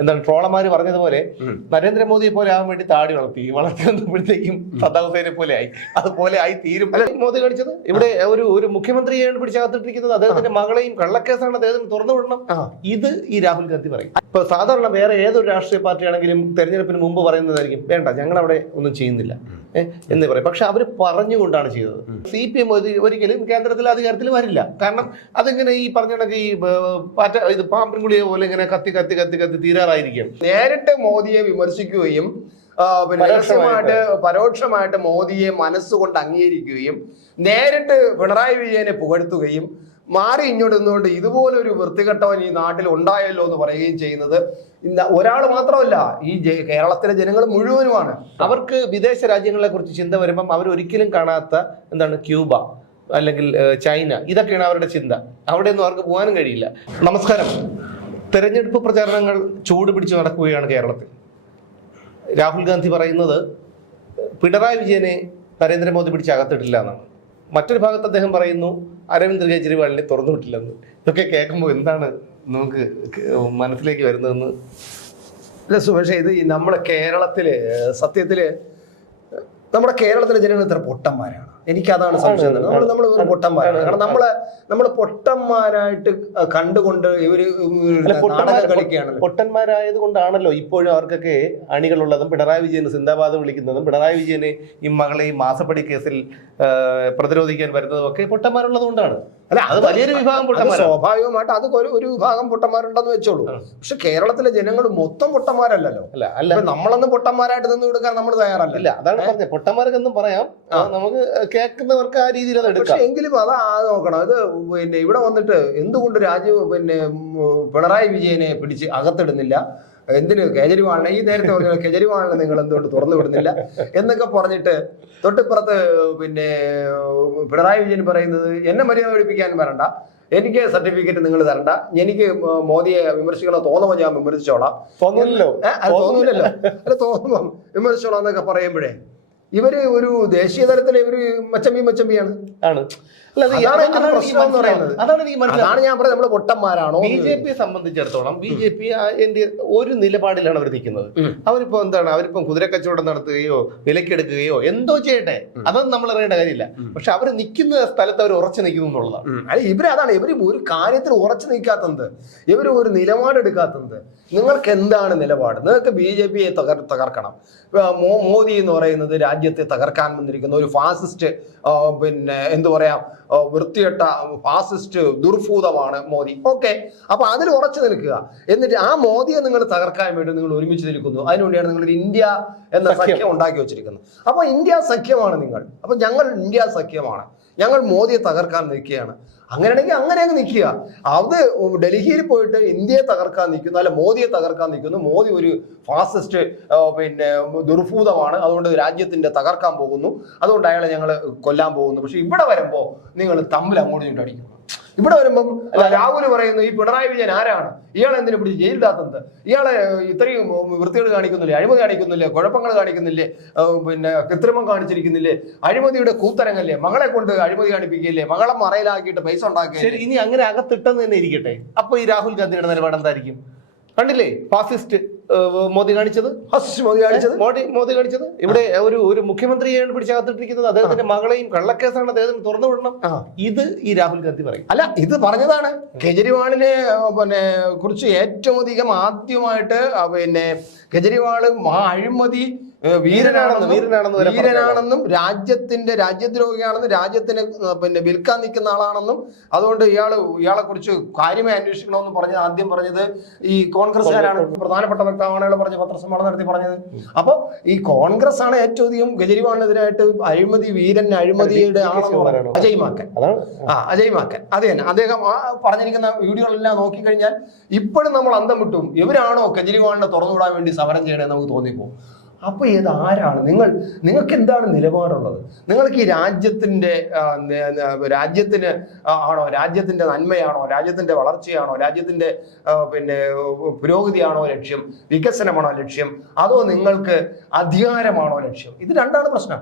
എന്താണ് ട്രോളന്മാര് പറഞ്ഞതുപോലെ നരേന്ദ്രമോദി നരേന്ദ്രമോദിയെ പോലെ ആവാൻ വേണ്ടി താടി വളർത്തി വളർത്തി വന്നപ്പോഴത്തേക്കും സദ്ദാം ഹുസൈനെ പോലെ ആയി. അതുപോലെ ആയി തീരും. അല്ലെ മോദി കാണിച്ചത്? ഇവിടെ ഒരു ഒരു മുഖ്യമന്ത്രിയെയാണ് പിടിച്ചകത്തിട്ടിരിക്കുന്നത്. അദ്ദേഹത്തിന്റെ മകളെയും കള്ളക്കേസാണ് അദ്ദേഹത്തിന് തുറന്നു വിടണം. ഇത് ഈ രാഹുൽ ഗാന്ധി പറയും. ഇപ്പൊ സാധാരണ വേറെ ഏതൊരു രാഷ്ട്രീയ പാർട്ടിയാണെങ്കിലും തെരഞ്ഞെടുപ്പിന് മുമ്പ് പറയുന്നതായിരിക്കും വേണ്ട ഞങ്ങൾ അവിടെ ഒന്നും ചെയ്യുന്നില്ല. എന്ന് പറയും. പക്ഷെ അവർ പറഞ്ഞുകൊണ്ടാണ് ചെയ്തത്. സി പി എം ഒരിക്കലും കേന്ദ്രത്തിൽ അധികാരത്തിൽ വരില്ല. കാരണം അതിങ്ങനെ ഈ പറഞ്ഞ കണക്ക് ഈ പാറ്റ ഇത് പാമ്പിൻകുളിയെ പോലെ ഇങ്ങനെ കത്തി കത്തി കത്തി കത്തി തീരാറായിരിക്കും. നേരിട്ട് മോദിയെ വിമർശിക്കുകയും പരോക്ഷമായിട്ട്. പരോക്ഷമായിട്ട് മോദിയെ മനസ്സുകൊണ്ട് അംഗീകരിക്കുകയും നേരിട്ട് പിണറായി വിജയനെ പുകഴ്ത്തുകയും മാറി ഇങ്ങോട്ട് നിന്നുകൊണ്ട് ഇതുപോലൊരു വൃത്തികെട്ടവൻ ഈ നാട്ടിൽ ഉണ്ടായല്ലോ എന്ന് പറയുകയും ചെയ്യുന്നത്. ഒരാൾ മാത്രമല്ല ഈ കേരളത്തിലെ ജനങ്ങൾ മുഴുവനുമാണ്. അവർക്ക് വിദേശ രാജ്യങ്ങളെ കുറിച്ച് ചിന്ത വരുമ്പം അവർ ഒരിക്കലും കാണാത്ത എന്താണ് ക്യൂബ അല്ലെങ്കിൽ ചൈന ഇതൊക്കെയാണ് അവരുടെ ചിന്ത. അവിടെയൊന്നും അവർക്ക് പോകാനും കഴിയില്ല. നമസ്കാരം. തെരഞ്ഞെടുപ്പ് പ്രചാരണങ്ങൾ ചൂട് പിടിച്ച് നടക്കുകയാണ് കേരളത്തിൽ. രാഹുൽ ഗാന്ധി പറയുന്നത് പിണറായി വിജയനെ നരേന്ദ്രമോദി പിടിച്ച് അകത്തിട്ടില്ല എന്നാണ്. മറ്റൊരു ഭാഗത്ത് അദ്ദേഹം പറയുന്നു അരവിന്ദ് കെജ്രിവാളിനെ തുറന്നു വിട്ടില്ലെന്ന്. ഇതൊക്കെ കേൾക്കുമ്പോൾ എന്താണ് നമുക്ക് മനസ്സിലേക്ക് വരുന്നതെന്ന്? അല്ല സുഭേഷ് ഇത് നമ്മുടെ കേരളത്തിൽ സത്യത്തിൽ നമ്മുടെ കേരളത്തിലെ ജനങ്ങൾ ഇത്ര പൊട്ടന്മാരാണ്. എനിക്കതാണ് സംശയം നമ്മൾ നമ്മൾ പൊട്ടന്മാരാണ്. കാരണം നമ്മൾ നമ്മൾ പൊട്ടന്മാരായിട്ട് കണ്ടുകൊണ്ട് ഇവർ പൊട്ടന്മാരായത് കൊണ്ടാണല്ലോ ഇപ്പോഴും അവർക്കൊക്കെ അണികളുള്ളതും പിണറായി വിജയന് സിന്ദാബാദ് വിളിക്കുന്നതും പിണറായി വിജയന് ഈ മകളെ ഈ മാസപ്പടി കേസിൽ പ്രതിരോധിക്കാൻ വരുന്നതും ഒക്കെ പൊട്ടന്മാരുള്ളത് കൊണ്ടാണ്. അല്ല അത് വലിയൊരു വിഭാഗം സ്വാഭാവികമായിട്ട് അത് ഒരു വിഭാഗം പൊട്ടന്മാരുണ്ടെന്ന് വെച്ചോളൂ. പക്ഷെ കേരളത്തിലെ ജനങ്ങൾ മൊത്തം പൊട്ടന്മാരല്ലല്ലോ. അല്ല അല്ല. നമ്മളൊന്നും പൊട്ടന്മാരായിട്ട് നിന്ന് കൊടുക്കാൻ നമ്മൾ തയ്യാറല്ല. ഇല്ല അതാണ് പറഞ്ഞത്. പൊട്ടന്മാർക്കെന്നും പറയാം. നമുക്ക് കേൾക്കുന്നവർക്ക് ആ രീതിയിൽ അത് പക്ഷെ എടുക്കാം എങ്കിലും അത് ആ നോക്കണം. ഇത് പിന്നെ ഇവിടെ വന്നിട്ട് എന്തുകൊണ്ട് രാജീവ് പിന്നെ പിണറായി വിജയനെ പിടിച്ച് അകത്തിടുന്നില്ല? എന്തിന് കേജരിവാളിനെ? ഈ നേരത്തെ പറഞ്ഞ കേജരിവാളിനെ നിങ്ങൾ എന്തുകൊണ്ട് തുറന്നു വിടുന്നില്ല? എന്നൊക്കെ പറഞ്ഞിട്ട് തൊട്ടിപ്പുറത്ത് പിന്നെ പിണറായി വിജയൻ പറയുന്നത് എന്നെ മര്യാദ പഠിപ്പിക്കാൻ വരണ്ട. എനിക്ക് സർട്ടിഫിക്കറ്റ് നിങ്ങൾ തരണ്ട. എനിക്ക് മോദിയെ വിമർശിക്കണോ തോന്നുമ്പോൾ ഞാൻ വിമർശിച്ചോളാം. തോന്നില്ലല്ലോ തോന്നില്ലല്ലോ അല്ല തോന്നുമ്പം വിമർശിച്ചോളാം എന്നൊക്കെ പറയുമ്പോഴേ ഇവർ ഒരു ദേശീയ തലത്തിൽ ഇവർ മച്ചമ്പി മച്ചമ്പിയാണ്. ആണ്. അതാണ് ഞാൻ പറഞ്ഞത് നമ്മൾ പൊട്ടന്മാരാണോ ബി ജെ പിയെ സംബന്ധിച്ചിടത്തോളം ബി ജെ പി ഒരു നിലപാടിലാണ് അവർ നിൽക്കുന്നത്. അവരിപ്പോ എന്താണ് അവരിപ്പം കുതിര കച്ചവടം നടത്തുകയോ വിലക്കെടുക്കുകയോ എന്തോ ചെയ്യട്ടെ അതൊന്നും നമ്മൾ അറിയേണ്ട കാര്യമില്ല. പക്ഷെ അവർ നിൽക്കുന്ന സ്ഥലത്ത് അവർ ഉറച്ചു നിൽക്കുന്നു എന്നുള്ളതാണ്. അല്ല ഇവർ അതാണ് ഇവർ ഒരു കാര്യത്തിൽ ഉറച്ചു നിൽക്കാത്തത് ഇവർ ഒരു നിലപാടെടുക്കാത്തത് നിങ്ങൾക്ക് എന്താണ് നിലപാട്? നിങ്ങൾക്ക് ബി ജെ പിയെ തകർ തകർക്കണം. മോദി എന്ന് പറയുന്നത് രാജ്യത്തെ തകർക്കാൻ വന്നിരിക്കുന്ന ഒരു ഫാസിസ്റ്റ് പിന്നെ എന്തു പറയാം വൃത്തികെട്ട ഫാസിസ്റ്റ് ദുർഭൂതമാണ് മോദി. ഓക്കെ? അപ്പൊ അതിൽ ഉറച്ചു നിൽക്കുക. എന്നിട്ട് ആ മോദിയെ നിങ്ങൾ തകർക്കാൻ വേണ്ടി നിങ്ങൾ ഒരുമിച്ച് നിൽക്കുന്നു. അതിനുവേണ്ടിയാണ് നിങ്ങൾ ഇന്ത്യ എന്ന സഖ്യം. സഖ്യം ഉണ്ടാക്കി വെച്ചിരിക്കുന്നത്. അപ്പൊ ഇന്ത്യ സഖ്യമാണ് നിങ്ങൾ. അപ്പൊ ഞങ്ങൾ ഇന്ത്യ സഖ്യമാണ്. ഞങ്ങൾ മോദിയെ തകർക്കാൻ നിൽക്കുകയാണ്. അങ്ങനെയാണെങ്കിൽ അങ്ങനെ അങ്ങ് നിൽക്കുക. അത് ഡൽഹിയിൽ പോയിട്ട് ഇന്ത്യയെ തകർക്കാൻ നിൽക്കുന്നു അല്ല മോദിയെ തകർക്കാൻ നിൽക്കുന്നു. മോദി ഒരു ഫാസിസ്റ്റ് പിന്നെ ദുർഭൂതമാണ്. അതുകൊണ്ട് രാജ്യത്തിന്റെ തകർക്കാൻ പോകുന്നു. അതുകൊണ്ട് അയാളെ ഞങ്ങൾ കൊല്ലാൻ പോകുന്നു. പക്ഷെ ഇവിടെ വരുമ്പോൾ നിങ്ങൾ തമ്മിൽ അങ്ങോട്ടും ഇങ്ങോട്ടും അടിക്കുന്നു ഇവിടെ വരുമ്പം രാഹുൽ പറയുന്നു ഈ പിണറായി വിജയൻ ആരാണ്? ഇയാളെ എന്തിനു പിടിച്ച് ജയിലിലാത്തത് ഇയാളെ ഇത്രയും വൃത്തികൾ കാണിക്കുന്നില്ലേ? അഴിമതി കാണിക്കുന്നില്ലേ? കുഴപ്പങ്ങൾ കാണിക്കുന്നില്ലേ? പിന്നെ കൃത്രിമം കാണിച്ചിരിക്കുന്നില്ലേ? അഴിമതിയുടെ കൂത്തരങ്ങല്ലേ? മകളെ കൊണ്ട് അഴിമതി കാണിപ്പിക്കില്ലേ മകളെ മറയിലാക്കിയിട്ട് പൈസ ഉണ്ടാക്കിയില്ലേ ഇനി അങ്ങനെ അകത്തിട്ടെന്ന് തന്നെ ഇരിക്കട്ടെ. അപ്പൊ ഈ രാഹുൽ ഗാന്ധിയുടെ നിലപാട് എന്തായിരിക്കും? കണ്ടില്ലേ? ഫാസിസ്റ്റ്. മോദി കാണിച്ചത്? ഫസ്റ്റ് മോദി കാണിച്ചത്. മോദി മോദി കാണിച്ചത്? ഇവിടെ ഒരു ഒരു മുഖ്യമന്ത്രിയാണ് പിടിച്ചകത്തിട്ടിരിക്കുന്നത് അദ്ദേഹത്തിന്റെ മകളെയും കള്ളക്കേസാണ് അദ്ദേഹത്തിന് തുറന്നു വിടണം. ഇത് ഈ രാഹുൽ ഗാന്ധി പറയും. അല്ല ഇത് പറഞ്ഞതാണ്. കെജ്രിവാളിനെ പിന്നെ കുറിച്ച് ഏറ്റവും അധികം ആദ്യമായിട്ട് പിന്നെ കെജ്രിവാൾ ആ അഴിമതി വീരനാണെന്നും വീരനാണെന്ന് വീരനാണെന്നും രാജ്യത്തിന്റെ രാജ്യദ്രോഹിയാണെന്നും രാജ്യത്തിന് പിന്നെ വിൽക്കാൻ നിൽക്കുന്ന ആളാണെന്നും അതുകൊണ്ട് ഇയാൾ ഇയാളെ കുറിച്ച് കാര്യമായി അന്വേഷിക്കണമെന്ന് പറഞ്ഞത് ആദ്യം പറഞ്ഞത് ഈ കോൺഗ്രസ്സുകാരാണ്. പ്രധാനപ്പെട്ട വ്യക്തമാണ് അയാൾ പറഞ്ഞ പത്രസമ്മേളനം നടത്തി പറഞ്ഞത്. അപ്പൊ ഈ കോൺഗ്രസ് ആണ് ഏറ്റവും അധികം കെജ്രിവാളിനെതിരായിട്ട് അഴിമതി വീരൻ അഴിമതിയുടെ പറയുന്നത്. അജയ് മാക്കൻ ആ അജയ് മാക്കൻ അത് തന്നെ. അദ്ദേഹം ആ പറഞ്ഞിരിക്കുന്ന വീഡിയോകളെല്ലാം നോക്കിക്കഴിഞ്ഞാൽ ഇപ്പോഴും നമ്മൾ അന്തം വിട്ടും. ഇവരാണോ കെജ്രിവാളിനെ തുറന്നുവിടാൻ വേണ്ടി സമരം ചെയ്യണമെന്ന് നമുക്ക് തോന്നിപ്പോകും. അപ്പൊ ഇത് ആരാണ്? നിങ്ങൾ നിങ്ങൾക്ക് എന്താണ് നിലപാടുള്ളത്? നിങ്ങൾക്ക് ഈ ന- രാജ്യത്തിന് ആണോ? രാജ്യത്തിന്റെ നന്മയാണോ? രാജ്യത്തിന്റെ വളർച്ചയാണോ? രാജ്യത്തിന്റെ പിന്നെ പുരോഗതിയാണോ ലക്ഷ്യം? വികസനമാണോ ലക്ഷ്യം? അതോ നിങ്ങൾക്ക് അധികാരമാണോ ലക്ഷ്യം? ഇത് രണ്ടാണ് പ്രശ്നം.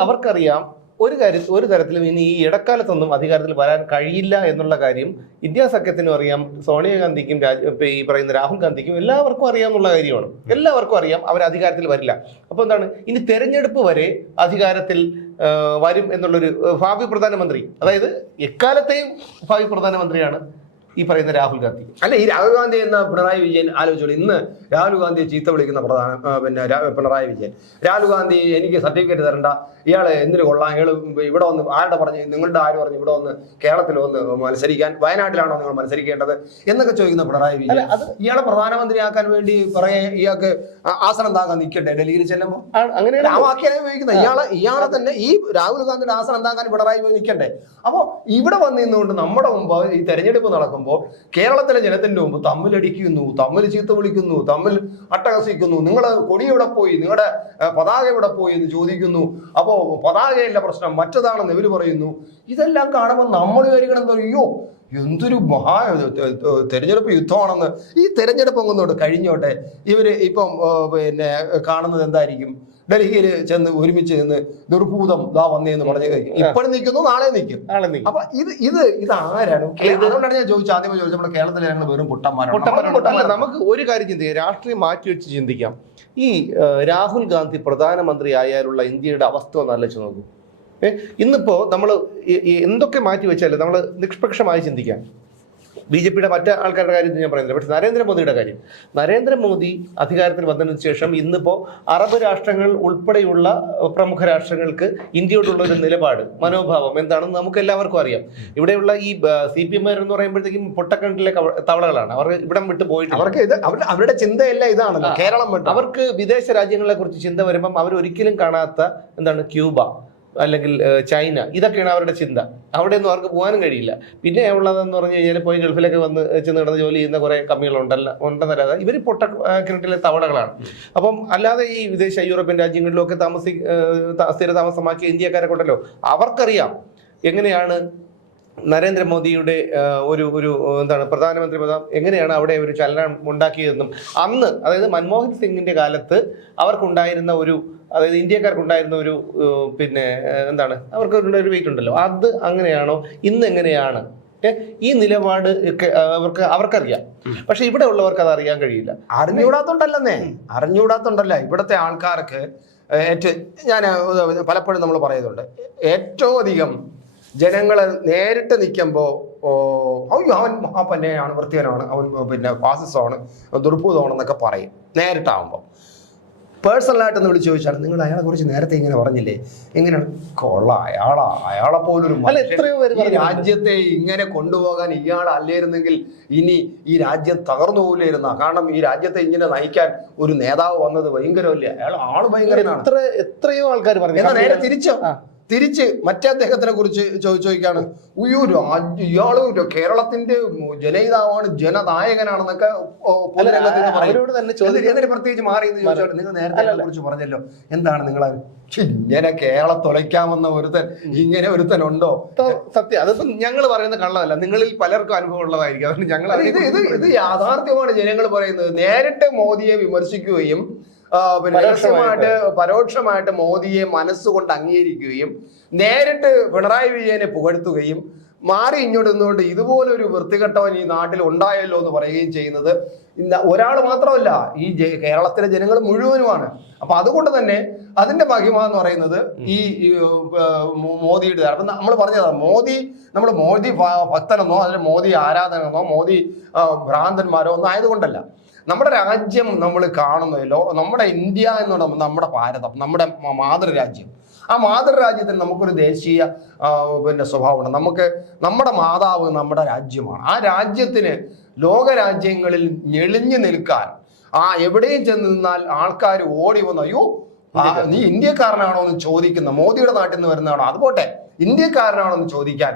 അവർക്കറിയാം ഒരു കാര്യം ഒരു തരത്തിലും ഇനി ഈ ഇടക്കാലത്തൊന്നും അധികാരത്തിൽ വരാൻ കഴിയില്ല എന്നുള്ള കാര്യം ഇന്ത്യ സഖ്യത്തിനും അറിയാം സോണിയാഗാന്ധിക്കും രാജ് ഈ പറയുന്ന രാഹുൽ ഗാന്ധിക്കും എല്ലാവർക്കും അറിയാം എന്നുള്ള കാര്യമാണ്. എല്ലാവർക്കും അറിയാം അവർ അധികാരത്തിൽ വരില്ല. അപ്പോൾ എന്താണ്? ഇനി തെരഞ്ഞെടുപ്പ് വരെ അധികാരത്തിൽ വരും എന്നുള്ളൊരു ഭാവി പ്രധാനമന്ത്രി അതായത് എക്കാലത്തെയും ഭാവി പ്രധാനമന്ത്രിയാണ് ഈ പറയുന്ന രാഹുൽ ഗാന്ധി. അല്ല ഈ രാഹുൽ ഗാന്ധി എന്ന പിണറായി വിജയൻ ആലോചിച്ചോളൂ. ഇന്ന് രാഹുൽ ഗാന്ധിയെ ചീത്ത വിളിക്കുന്ന പ്രധാന പിന്നെ പിണറായി വിജയൻ. രാഹുൽ ഗാന്ധി എനിക്ക് സർട്ടിഫിക്കറ്റ് തരണ്ട. ഇയാളെ എന്തിനു കൊള്ളാം? ഇയാൾ ഇവിടെ വന്ന് ആരുടെ പറഞ്ഞ്? നിങ്ങളുടെ ആര് പറഞ്ഞു? ഇവിടെ വന്ന് കേരളത്തിൽ വന്ന് മത്സരിക്കാൻ വയനാട്ടിലാണോ നിങ്ങൾ മത്സരിക്കേണ്ടത് എന്നൊക്കെ ചോദിക്കുന്ന പിണറായി അല്ല വിജയൻ അത് ഇയാളെ പ്രധാനമന്ത്രിയാക്കാൻ വേണ്ടി പറയാ ഇയാൾക്ക് ആസനം താങ്ങാൻ നിൽക്കട്ടെ ഡൽഹിയിൽ ചെല്ലുമ്പോൾ അങ്ങനെയാണ്. ആ വാക്യാണ് ഉപയോഗിക്കുന്നത് ഇയാളെ ഇയാളെ തന്നെ ഈ രാഹുൽ ഗാന്ധിയുടെ ആസനം താങ്ങാൻ പിണറായി പോയി നിൽക്കണ്ടേ? അപ്പോൾ ഇവിടെ വന്ന് നിന്നുകൊണ്ട് നമ്മുടെ മുമ്പ് ഈ തെരഞ്ഞെടുപ്പ് നടക്കുമ്പോൾ കേരളത്തിലെ ജനത്തിന്റെ മുമ്പ് തമ്മിലടിക്കുന്നു തമ്മിൽ ചീത്ത വിളിക്കുന്നു തമ്മിൽ അട്ടഹസിക്കുന്നു. നിങ്ങൾ കൊടി എവിടെ പോയി? നിങ്ങളുടെ പതാക എവിടെ പോയി എന്ന് ചോദിക്കുന്നു. അപ്പോ പതാകയല്ല പ്രശ്നം മറ്റതാണെന്ന് ഇവർ പറയുന്നു. ഇതെല്ലാം കാണുമ്പോൾ നമ്മൾ വിചാരിക്കണം അയ്യോ എന്തൊരു മഹാ തെരഞ്ഞെടുപ്പ് യുദ്ധമാണെന്ന്. ഈ തെരഞ്ഞെടുപ്പ് അങ്ങോട്ട് കഴിഞ്ഞോട്ടെ ഇവർ ഇപ്പം പിന്നെ കാണുന്നത് എന്തായിരിക്കും? ഡൽഹിയിൽ ചെന്ന് ഒരുമിച്ച് നിന്ന് ദുർഭൂതം ദാ വന്നേന്ന് പറഞ്ഞ് ഇപ്പോഴും നിൽക്കുന്നു നാളെ നിൽക്കും. അപ്പൊ ഇത് ഇത് ഇത് ആരാണ് അതുകൊണ്ടാണ് ഞാൻ ചോദിച്ചത്. ആദ്യമേ ചോദിച്ചത് നമ്മുടെ കേരളത്തിലെ ഞങ്ങൾ വെറും പൊട്ടന്മാരാണ്? നമുക്ക് ഒരു കാര്യം ചിന്തിക്കാം. രാഷ്ട്രീയം മാറ്റി വെച്ച് ചിന്തിക്കാം. ഈ രാഹുൽ ഗാന്ധി പ്രധാനമന്ത്രി ആയാലുള്ള ഇന്ത്യയുടെ അവസ്ഥ ഒന്ന് ആലോചിച്ച് നോക്കൂ. ഇന്നിപ്പോ നമ്മൾ എന്തൊക്കെ മാറ്റി വെച്ചാലും നമ്മൾ നിഷ്പക്ഷമായി ചിന്തിക്കാം. ബി ജെ പിയുടെ മറ്റ് ആൾക്കാരുടെ കാര്യം ഞാൻ പറയുന്നില്ല. പക്ഷെ നരേന്ദ്രമോദിയുടെ കാര്യം. നരേന്ദ്രമോദി അധികാരത്തിൽ വന്നതിന് ശേഷം ഇന്നിപ്പോ അറബ് രാഷ്ട്രങ്ങൾ ഉൾപ്പെടെയുള്ള പ്രമുഖ രാഷ്ട്രങ്ങൾക്ക് ഇന്ത്യയോടുള്ള ഒരു നിലപാട് മനോഭാവം എന്താണെന്ന് നമുക്ക് എല്ലാവർക്കും അറിയാം. ഇവിടെയുള്ള ഈ സി പി എം എന്ന് പറയുമ്പോഴത്തേക്കും പൊട്ടക്കണ്ടിലെ തവളകളാണ്. അവർ ഇവിടം വിട്ട് പോയിട്ട് അവർക്ക് ഇത് അവരുടെ ചിന്തയല്ല ഇതാണല്ലോ. കേരളം അവർക്ക് വിദേശ രാജ്യങ്ങളെ കുറിച്ച് ചിന്ത വരുമ്പം അവർ ഒരിക്കലും കാണാത്ത എന്താണ് ക്യൂബ. അല്ലെങ്കിൽ ചൈന ഇതൊക്കെയാണ് അവരുടെ ചിന്ത. അവിടെ ഒന്നും അവർക്ക് പോകാനും കഴിയില്ല. പിന്നെ ഉള്ളതെന്ന് പറഞ്ഞു കഴിഞ്ഞാൽ പോയി ഗൾഫിലൊക്കെ വന്ന് ചെന്ന് കിടന്ന് ജോലി ചെയ്യുന്ന കുറെ കമ്മികളുണ്ടല്ല ഉണ്ടെന്നല്ലാതെ ഇവർ പൊട്ട കിണറ്റിലെ തവളകളാണ്. അപ്പം അല്ലാതെ ഈ വിദേശ യൂറോപ്യൻ രാജ്യങ്ങളിലൊക്കെ താമസി ഏഹ്, ഇന്ത്യക്കാരെ ഉണ്ടല്ലോ. അവർക്കറിയാം എങ്ങനെയാണ് നരേന്ദ്രമോദിയുടെ ഒരു ഒരു എന്താണ് പ്രധാനമന്ത്രി പദം എങ്ങനെയാണ് അവിടെ ഒരു ചലനം ഉണ്ടാക്കിയതെന്നും അന്ന് അതായത് മൻമോഹൻ സിംഗിന്റെ കാലത്ത് അവർക്കുണ്ടായിരുന്ന ഒരു അതായത് ഇന്ത്യക്കാർക്കുണ്ടായിരുന്ന ഒരു പിന്നെ എന്താണ് അവർക്ക് ഒരു വെയിറ്റ് ഉണ്ടല്ലോ. അത് അങ്ങനെയാണോ ഇന്ന് എങ്ങനെയാണ്? ഈ നിലപാട് അവർക്ക് അവർക്കറിയാം. പക്ഷെ ഇവിടെ ഉള്ളവർക്ക് അത് അറിയാൻ കഴിയില്ല. അറിഞ്ഞുകൂടാത്തോണ്ടല്ലേ അറിഞ്ഞുകൂടാത്തോണ്ടല്ല ഇവിടുത്തെ ആൾക്കാർക്ക് ഏറ്റവും ഞാൻ പലപ്പോഴും നമ്മൾ പറയുന്നുണ്ട്. ഏറ്റവും അധികം ജനങ്ങൾ നേരിട്ട് നിൽക്കുമ്പോൾ അയ്യോ അവൻ മഹാപന്നയാണ് വൃത്തിയനാണ് അവൻ പിന്നെ ഫാസിസമാണ് ദുർഭൂതമാണെന്നൊക്കെ പറയും നേരിട്ടാവുമ്പോൾ പേഴ്സണലായിട്ട് ഒന്ന് വിളിച്ച് ചോദിച്ചാൽ നിങ്ങൾ അയാളെ കുറിച്ച് നേരത്തെ ഇങ്ങനെ പറഞ്ഞില്ലേ? എങ്ങനെയാണ്? കൊള്ള അയാളാ അയാളെ പോലൊരു ഈ രാജ്യത്തെ ഇങ്ങനെ കൊണ്ടുപോകാൻ ഇയാൾ അല്ലായിരുന്നെങ്കിൽ ഇനി ഈ രാജ്യം തകർന്നു പോകില്ലായിരുന്ന കാരണം ഈ രാജ്യത്തെ ഇങ്ങനെ നയിക്കാൻ ഒരു നേതാവ് വന്നത് ഭയങ്കരമല്ലേ? അയാൾ ആൾ ഭയങ്കരനാണ്. എത്ര എത്രയോ ആൾക്കാർ പറഞ്ഞു. നേരെ തിരിച്ചോ. തിരിച്ച് മറ്റേ അദ്ദേഹത്തിനെ കുറിച്ച് ചോദിച്ചു ചോദിക്കാണ്. ഉയ്യോ ഇയാൾ കേരളത്തിന്റെ ജനഹിതാവാണ് ജനനായകനാണെന്നൊക്കെ പൊതുരംഗത്ത് പ്രത്യേകിച്ച് മാറി എന്ന് ചോദിച്ചോട്ടെ നിങ്ങൾ നേരത്തെ കുറിച്ച് പറഞ്ഞല്ലോ. എന്താണ് നിങ്ങൾ ഇങ്ങനെ കേരളം ഒരുത്തൻ ഇങ്ങനെ ഒരുത്തൻ ഉണ്ടോ സത്യം. അതിപ്പോ ഞങ്ങൾ പറയുന്ന കള്ളമല്ല. നിങ്ങളിൽ പലർക്കും അനുഭവം ഉള്ളതായിരിക്കും അതുകൊണ്ട് ഞങ്ങൾ ഇത് ഇത് യാഥാർത്ഥ്യമാണ് ജനങ്ങൾ പറയുന്നത്. നേരിട്ട് മോദിയെ വിമർശിക്കുകയും. രഹസ്യമായിട്ട് പരോക്ഷമായിട്ട് മോദിയെ മനസ്സുകൊണ്ട് അംഗീകരിക്കുകയും നേരിട്ട് പിണറായി വിജയനെ പുകഴ്ത്തുകയും മാറി ഇങ്ങോട്ട് നിന്നുകൊണ്ട് ഇതുപോലൊരു വൃത്തികെട്ടവൻ ഈ നാട്ടിൽ ഉണ്ടായല്ലോ എന്ന് പറയുകയും ചെയ്യുന്നത്. ഒരാൾ മാത്രമല്ല ഈ കേരളത്തിലെ ജനങ്ങൾ മുഴുവനുമാണ്. അപ്പൊ അതുകൊണ്ട് തന്നെ അതിന്റെ മഹിമ എന്ന് പറയുന്നത് ഈ മോദിയുടെ അപ്പൊ നമ്മൾ പറഞ്ഞതാ മോദി നമ്മൾ മോദി ഭക്തനെന്നോ അല്ലെങ്കിൽ മോദി ആരാധകനെന്നോ മോദി ഭ്രാന്തന്മാരോ ഒന്നും ആയതുകൊണ്ടല്ല. നമ്മുടെ രാജ്യം നമ്മൾ കാണുന്നതിലോ നമ്മുടെ ഇന്ത്യ എന്ന് എന്നുള്ള നമ്മുടെ ഭാരതം നമ്മുടെ മാതൃരാജ്യം. ആ മാതൃരാജ്യത്തിന് നമുക്കൊരു ദേശീയ പിന്നെ സ്വഭാവമുണ്ട്. നമുക്ക് നമ്മുടെ മാതാവ് നമ്മുടെ രാജ്യമാണ്. ആ രാജ്യത്തിന് ലോകരാജ്യങ്ങളിൽ ഞെളിഞ്ഞു നിൽക്കാൻ ആ എവിടെയും ചെന്ന് നിന്നാൽ ആൾക്കാർ ഓടി വന്ന് അയ്യോ നീ ഇന്ത്യക്കാരനാണോ എന്ന് ചോദിക്കുന്ന മോദിയുടെ നാട്ടിൽ നിന്ന് വരുന്നതാണോ? അത് പോട്ടെ. ഇന്ത്യക്കാരനാണോ എന്ന് ചോദിക്കാൻ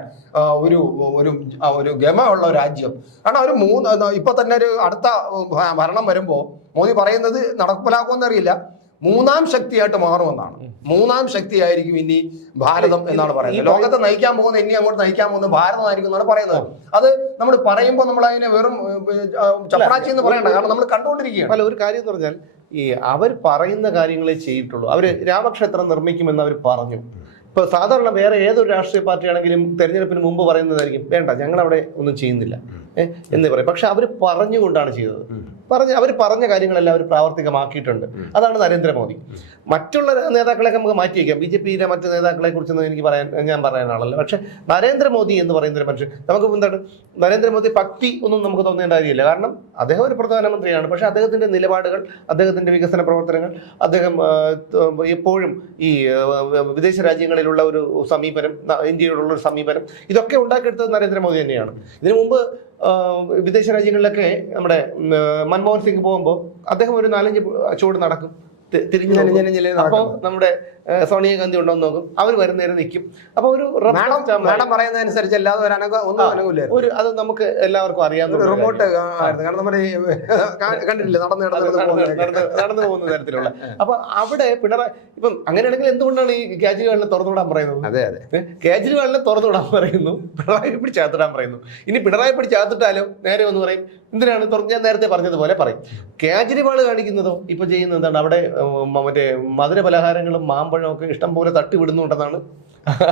ഒരു ഒരു ഒരു ഗമയുള്ള രാജ്യം. കാരണം ഒരു മൂന്ന് ഇപ്പൊ തന്നെ ഒരു അടുത്ത ഭരണം വരുമ്പോ മോദി പറയുന്നത് നടപ്പിലാക്കുമെന്ന് അറിയില്ല. മൂന്നാം ശക്തിയായിട്ട് മാറുമെന്നാണ്. മൂന്നാം ശക്തിയായിരിക്കും ഇനി ഭാരതം എന്നാണ് പറയുന്നത്. ലോകത്തെ നയിക്കാൻ പോകുന്ന ഇനി അങ്ങോട്ട് നയിക്കാൻ പോകുന്ന ഭാരതമായിരിക്കും എന്നാണ് പറയുന്നത്. അത് നമ്മൾ പറയുമ്പോൾ നമ്മൾ അതിനെ വെറും ചപ്പറാച്ചി എന്ന് പറയണ്ട. കാരണം നമ്മൾ കണ്ടുകൊണ്ടിരിക്കുകയാണ്. അല്ല ഒരു കാര്യം എന്ന് പറഞ്ഞാൽ ഈ അവർ പറയുന്ന കാര്യങ്ങളെ ചെയ്തിട്ടുള്ളൂ. അവർ രാമക്ഷേത്രം നിർമ്മിക്കുമെന്ന് അവർ പറഞ്ഞു. ഇപ്പൊ സാധാരണ വേറെ ഏതൊരു രാഷ്ട്രീയ പാർട്ടിയാണെങ്കിലും തെരഞ്ഞെടുപ്പിന് മുമ്പ് പറയുന്നതായിരിക്കും വേണ്ട ഞങ്ങൾ അവിടെ ഒന്നും ചെയ്യുന്നില്ല. ഏഹ് എന്ന് പറയും. പക്ഷെ അവർ പറഞ്ഞുകൊണ്ടാണ് ചെയ്തത്. പറഞ്ഞ അവർ പറഞ്ഞ കാര്യങ്ങളെല്ലാം അവർ പ്രാവർത്തികമാക്കിയിട്ടുണ്ട്. അതാണ് നരേന്ദ്രമോദി. മറ്റുള്ള നേതാക്കളെയൊക്കെ നമുക്ക് മാറ്റി വയ്ക്കാം. ബി ജെ പിയിലെ മറ്റ് നേതാക്കളെ കുറിച്ചൊന്നും എനിക്ക് പറയാൻ ഞാൻ പറയാനാണല്ലോ പക്ഷെ നരേന്ദ്രമോദി എന്ന് പറയുന്ന ഒരു മനുഷ്യൻ നമുക്ക് എന്താണ്? നരേന്ദ്രമോദി ഭക്തി ഒന്നും നമുക്ക് തോന്നേണ്ട കാര്യമില്ല. കാരണം അദ്ദേഹം ഒരു പ്രധാനമന്ത്രിയാണ്. പക്ഷെ അദ്ദേഹത്തിന്റെ നിലപാടുകൾ അദ്ദേഹത്തിന്റെ വികസന പ്രവർത്തനങ്ങൾ അദ്ദേഹം എപ്പോഴും ഈ വിദേശ രാജ്യങ്ങളിലുള്ള ഒരു സമീപനം ഇന്ത്യയോടുള്ള ഒരു സമീപനം ഇതൊക്കെ ഉണ്ടാക്കിയെടുത്തത് നരേന്ദ്രമോദി തന്നെയാണ്. ഇതിനു മുമ്പ് വിദേശ രാജ്യങ്ങളിലൊക്കെ നമ്മുടെ മൻമോഹൻ സിംഗ് പോകുമ്പോൾ അദ്ദേഹം ഒരു നാലഞ്ച് ചുവട് നടക്കും. തിരിഞ്ഞു ഞെലി നോക്കും. ഞെലി ഞെലി അപ്പോ നടക്കും. നമ്മുടെ സോണിയ ഗാന്ധി ഉണ്ടോ എന്ന് നോക്കും. അവർ വരുന്നേരം നിൽക്കും അപ്പൊ ഒരു മാഡം പറയുന്നതനുസരിച്ച് അല്ലാതെ ഒരു അനക ഒന്നും ഒരു അത് നമുക്ക് എല്ലാവർക്കും അറിയാവുന്ന ഒരു റിമോട്ട് കാരണം നമ്മുടെ കണ്ടിട്ടില്ലേ? നടന്ന് നടന്ന് പോകുന്ന തരത്തിലുള്ള. അപ്പൊ അവിടെ പിണറായി ഇപ്പം അങ്ങനെയാണെങ്കിൽ എന്തുകൊണ്ടാണ് ഈ കേജ്രിവാളിനെ തുറന്നുവിടാൻ പറയുന്നത്? അതെ അതെ? കേജ്രിവാളിനെ തുറന്നുവിടാൻ പറയുന്നു. പിണറായി പിടിച്ചാത്തിടാൻ പറയുന്നു. ഇനി പിണറായി പിടിച്ചാത്തിട്ടാലോ നേരെ ഒന്ന് പറയും എന്തിനാണ്? തുറന്ന് ഞാൻ നേരത്തെ പറഞ്ഞതുപോലെ പറയും. കേജ്രിവാൾ കാണിക്കുന്നതോ ഇപ്പൊ ചെയ്യുന്നത് എന്താണ്? അവിടെ മറ്റേ മധുര പലഹാരങ്ങളും മാമ്പഴവും ഒക്കെ ഇഷ്ടം പോലെ തട്ടിവിടുന്നുണ്ടെന്നാണ്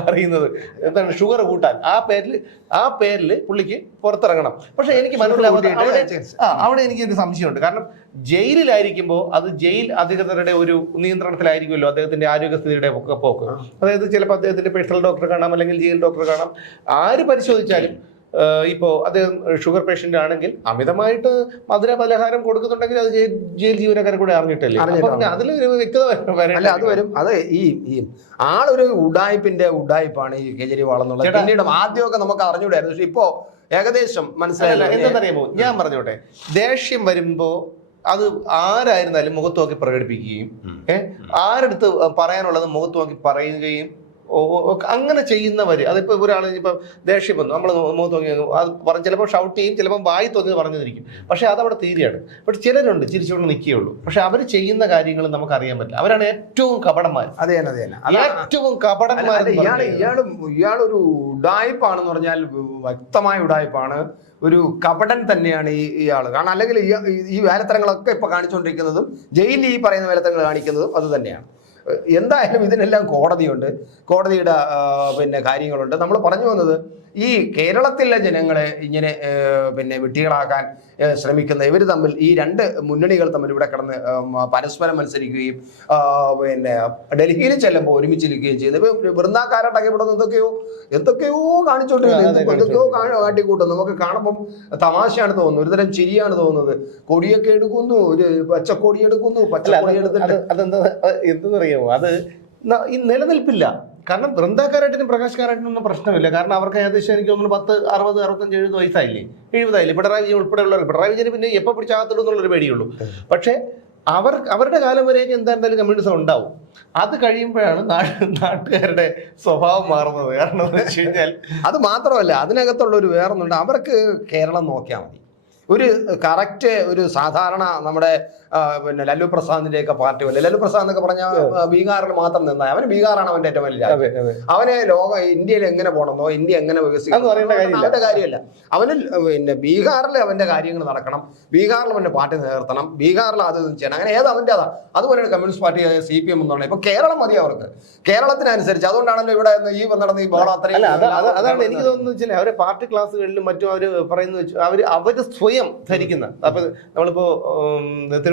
അറിയുന്നത്. എന്താണ്? ഷുഗർ കൂട്ടാൻ. ആ പേരിൽ ആ പേരിൽ പുള്ളിക്ക് പുറത്തിറങ്ങണം. പക്ഷെ എനിക്ക് മനസ്സിലാവുന്നത് അവിടെ. അവിടെ എനിക്ക് ഒരു സംശയമുണ്ട്. കാരണം ജയിലിലായിരിക്കുമ്പോൾ അത് ജയിൽ അധികൃതരുടെ ഒരു നിയന്ത്രണത്തിലായിരിക്കുമല്ലോ അദ്ദേഹത്തിന്റെ ആരോഗ്യസ്ഥിതിയുടെ ഒക്കെ പോക്ക്. അതായത് ചിലപ്പോൾ അദ്ദേഹത്തിന്റെ പേഴ്സണൽ ഡോക്ടറെ കാണാം അല്ലെങ്കിൽ ജയിൽ ഡോക്ടറെ കാണാം. ആര് പരിശോധിച്ചാലും ആഹ് ഇപ്പോ അദ്ദേഹം ഷുഗർ പേഷ്യന്റ് ആണെങ്കിൽ അമിതമായിട്ട് മധുര പലഹാരം കൊടുക്കുന്നുണ്ടെങ്കിൽ അത് ജയിൽ ജീവനക്കാരെ കൂടെ അറിഞ്ഞിട്ടല്ലേ? അതിൽ ഒരു വ്യക്തത അത് വരും. അത് ഈ ആളൊരു ഉഡായിപ്പിന്റെ ഉടായ്പാണ് ഈ കേജ്രിവാൾ എന്നുള്ളത്. പിന്നീട് ആദ്യമൊക്കെ നമുക്ക് അറിഞ്ഞൂടായിരുന്നു പക്ഷെ ഇപ്പോ ഏകദേശം മനസ്സിലായില്ല എന്തെന്നറിയാമോ? ഞാൻ പറഞ്ഞോട്ടെ. ദേഷ്യം വരുമ്പോ അത് ആരായിരുന്നാലും മുഖത്ത് നോക്കി പ്രകടിപ്പിക്കുകയും ഏഹ് ആരെടുത്ത് പറയാനുള്ളത് മുഖത്ത് നോക്കി പറയുകയും അങ്ങനെ ചെയ്യുന്നവര് അതിപ്പോ ഒരാൾ ഇപ്പൊ ദേഷ്യം വന്നു നമ്മൾ മുഖത്ത് നോക്കി അത് പറഞ്ഞ് ചിലപ്പോൾ ഷൗട്ട് ചെയ്യും ചിലപ്പോൾ വായി തോന്നിയത് പറഞ്ഞിരിക്കും പക്ഷെ അതവിടെ തീരെയാണ്. പക്ഷെ ചിലരുണ്ട് ചിരിച്ചുകൊണ്ട് നിൽക്കുകയുള്ളൂ. പക്ഷെ അവർ ചെയ്യുന്ന കാര്യങ്ങൾ നമുക്ക് അറിയാൻ പറ്റില്ല. അവരാണ് ഏറ്റവും കപടന്മാർ അതെ തന്നെ അതെ. അല്ല ഏറ്റവും കപടന്മാർ ഇയാൾ ഇയാൾ ഇയാൾ ഇയാളൊരു ഉടായ്പാണെന്ന് പറഞ്ഞാൽ വ്യക്തമായ ഉടായ്പാണ്. ഒരു കപടൻ തന്നെയാണ് ഈ ഇയാൾ കാരണം അല്ലെങ്കിൽ ഈ- വേലത്തരങ്ങളൊക്കെ ഇപ്പൊ കാണിച്ചുകൊണ്ടിരിക്കുന്നതും ജയിലിൽ ഈ പറയുന്ന വേലത്തരങ്ങൾ കാണിക്കുന്നതും അത് തന്നെയാണ്. എന്തായാലും ഇതിനെല്ലാം കോടതിയുണ്ട്. കോടതിയുടെ പിന്നെ കാര്യങ്ങളുണ്ട്. നമ്മൾ പറഞ്ഞു വന്നത് ഈ കേരളത്തിലെ ജനങ്ങളെ ഇങ്ങനെ പിന്നെ വിട്ടികളാക്കാൻ ശ്രമിക്കുന്ന ഇവർ തമ്മിൽ ഈ രണ്ട് മുന്നണികൾ തമ്മിൽ ഇവിടെ കിടന്ന് പരസ്പരം മത്സരിക്കുകയും പിന്നെ ഡൽഹിയിൽ ചെല്ലുമ്പോൾ ഒരുമിച്ചിരിക്കുകയും ചെയ്യുന്നത് വൃന്ദാക്കാരാട്ടൊക്കെ ഇവിടെ നിന്ന് എന്തൊക്കെയോ എന്തൊക്കെയോ കാണിച്ചോണ്ടിരിക്കുന്നു. എന്തൊക്കെയോ കാട്ടിക്കൂട്ടും നമുക്ക് കാണുമ്പം തമാശയാണ് തോന്നുന്നത്. ഒരുതരം ചിരിയാണ് തോന്നുന്നത്. കൊടിയൊക്കെ എടുക്കുന്നു. ഒരു പച്ചക്കൊടി എടുക്കുന്നു. പച്ചക്കൊടി എടുത്തിട്ട് അത് അതെന്താ എന്തെന്നറിയാമോ അത് നിലനിൽപ്പില്ല. കാരണം വൃന്ദാക്കാരായിട്ടിനും പ്രകാശ് കാരായിട്ടിനും ഒന്നും പ്രശ്നമില്ല. കാരണം അവർക്ക് ഏകദേശം എനിക്ക് തോന്നുന്നു പത്ത് അറുപത് അറുപത്തഞ്ച് എഴുപത് വയസ്സായില്ലേ? എഴുപതായില്ലേ? പിണറായി വിജയൻ ഉൾപ്പെടെയുള്ളവർ. പിണറായി വിജയന് പിന്നെ എപ്പോൾ പിടിച്ചാകത്തുള്ളൂ എന്നുള്ളൊരു പേടിയുള്ളൂ. പക്ഷേ അവർ അവരുടെ കാലം വരെയൊക്കെ എന്തായിരുന്നാലും കമ്മ്യൂണിസം ഉണ്ടാവും. അത് കഴിയുമ്പോഴാണ് നാട് നാട്ടുകാരുടെ സ്വഭാവം മാറുന്നത്. കാരണം എന്താ വെച്ച് കഴിഞ്ഞാൽ അത് മാത്രമല്ല അതിനകത്തുള്ള ഒരു വേറൊന്നുണ്ട്. അവർക്ക് കേരളം നോക്കിയാൽ മതി. ഒരു കറക്റ്റ് ഒരു സാധാരണ നമ്മുടെ പിന്നെ ലല്ലു പ്രസാദിന്റെ ഒക്കെ പാർട്ടി പോലെ. ലല്ലു പ്രസാദ് എന്നൊക്കെ പറഞ്ഞാൽ ബീഹാറിൽ മാത്രം നിന്ന. അവന് ബീഹാറാണ് അവന്റെ ഏറ്റവും വലിയ അവനെ ലോക ഇന്ത്യയിൽ എങ്ങനെ പോകണമെന്നോ ഇന്ത്യ എങ്ങനെ കാര്യമില്ല. അവന്റെ കാര്യമല്ല. അവന് പിന്നെ ബീഹാറിൽ അവന്റെ കാര്യങ്ങൾ നടക്കണം. ബീഹാറിൽ അവന്റെ പാർട്ടി നിലനിർത്തണം. ബീഹാറിൽ അത് ചെയ്യണം. അങ്ങനെ ഏത് അവന്റെ അതാ അതുപോലെയാണ് communist party C P M എന്നുള്ള ഇപ്പൊ കേരളം മതി അവർക്ക്. കേരളത്തിനനുസരിച്ച്. അതുകൊണ്ടാണല്ലോ ഇവിടെ ഈ നടന്ന ഈ ബഹളം അത്രയും അതാണ് എനിക്ക് തോന്നുന്നത് വെച്ചാൽ അവരെ പാർട്ടി ക്ലാസ്സുകളിലും മറ്റും അവർ പറയുന്നത് വെച്ച് അവർ അവർ സ്വയം ധരിക്കുന്ന. അപ്പൊ നമ്മളിപ്പോ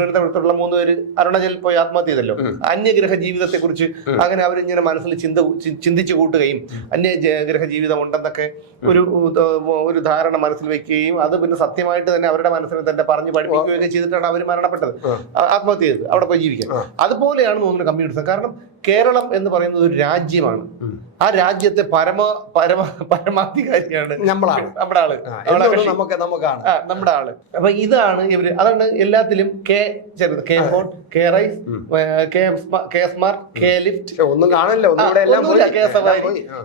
തിരുവനന്തപുരത്തുള്ള മൂന്ന് പേര് അരുണാചൽ പോയി ആത്മഹത്യ ചെയ്തല്ലോ. അന്യഗ്രഹ ജീവിതത്തെ കുറിച്ച് അങ്ങനെ അവരിങ്ങനെ മനസ്സിൽ ചിന്ത ചിന്തിച്ചു കൂട്ടുകയും അന്യഗ്രഹ ജീവിതം ഉണ്ടെന്നൊക്കെ ഒരു ഒരു ധാരണ മനസ്സിൽ വെക്കുകയും അത് പിന്നെ സത്യമായിട്ട് തന്നെ അവരുടെ മനസ്സിനെ തന്നെ പറഞ്ഞു പഠിപ്പിക്കുകയൊക്കെ ചെയ്തിട്ടാണ് അവർ മരണപ്പെട്ടത്. ആത്മഹത്യ ചെയ്തത്. അവിടെ പോയി ജീവിക്കാൻ. അതുപോലെയാണ് തോന്നുന്നത് കമ്മ്യൂണിസം കാരണം കേരളം എന്ന് പറയുന്നത് ഒരു രാജ്യമാണ്. ആ രാജ്യത്തെ പരമ പരമ പരമാധികാരിയാണ് നമ്മളാണ് നമ്മുടെ ആൾ നമുക്ക് നമുക്കാണ്. നമ്മുടെ ആൾ അപ്പൊ ഇതാണ് ഇവർ. അതാണ് എല്ലാത്തിലും കെ ചെറുത്. K hot K rice K സ്മ- K smart K lift. ഒന്നും കാണില്ല.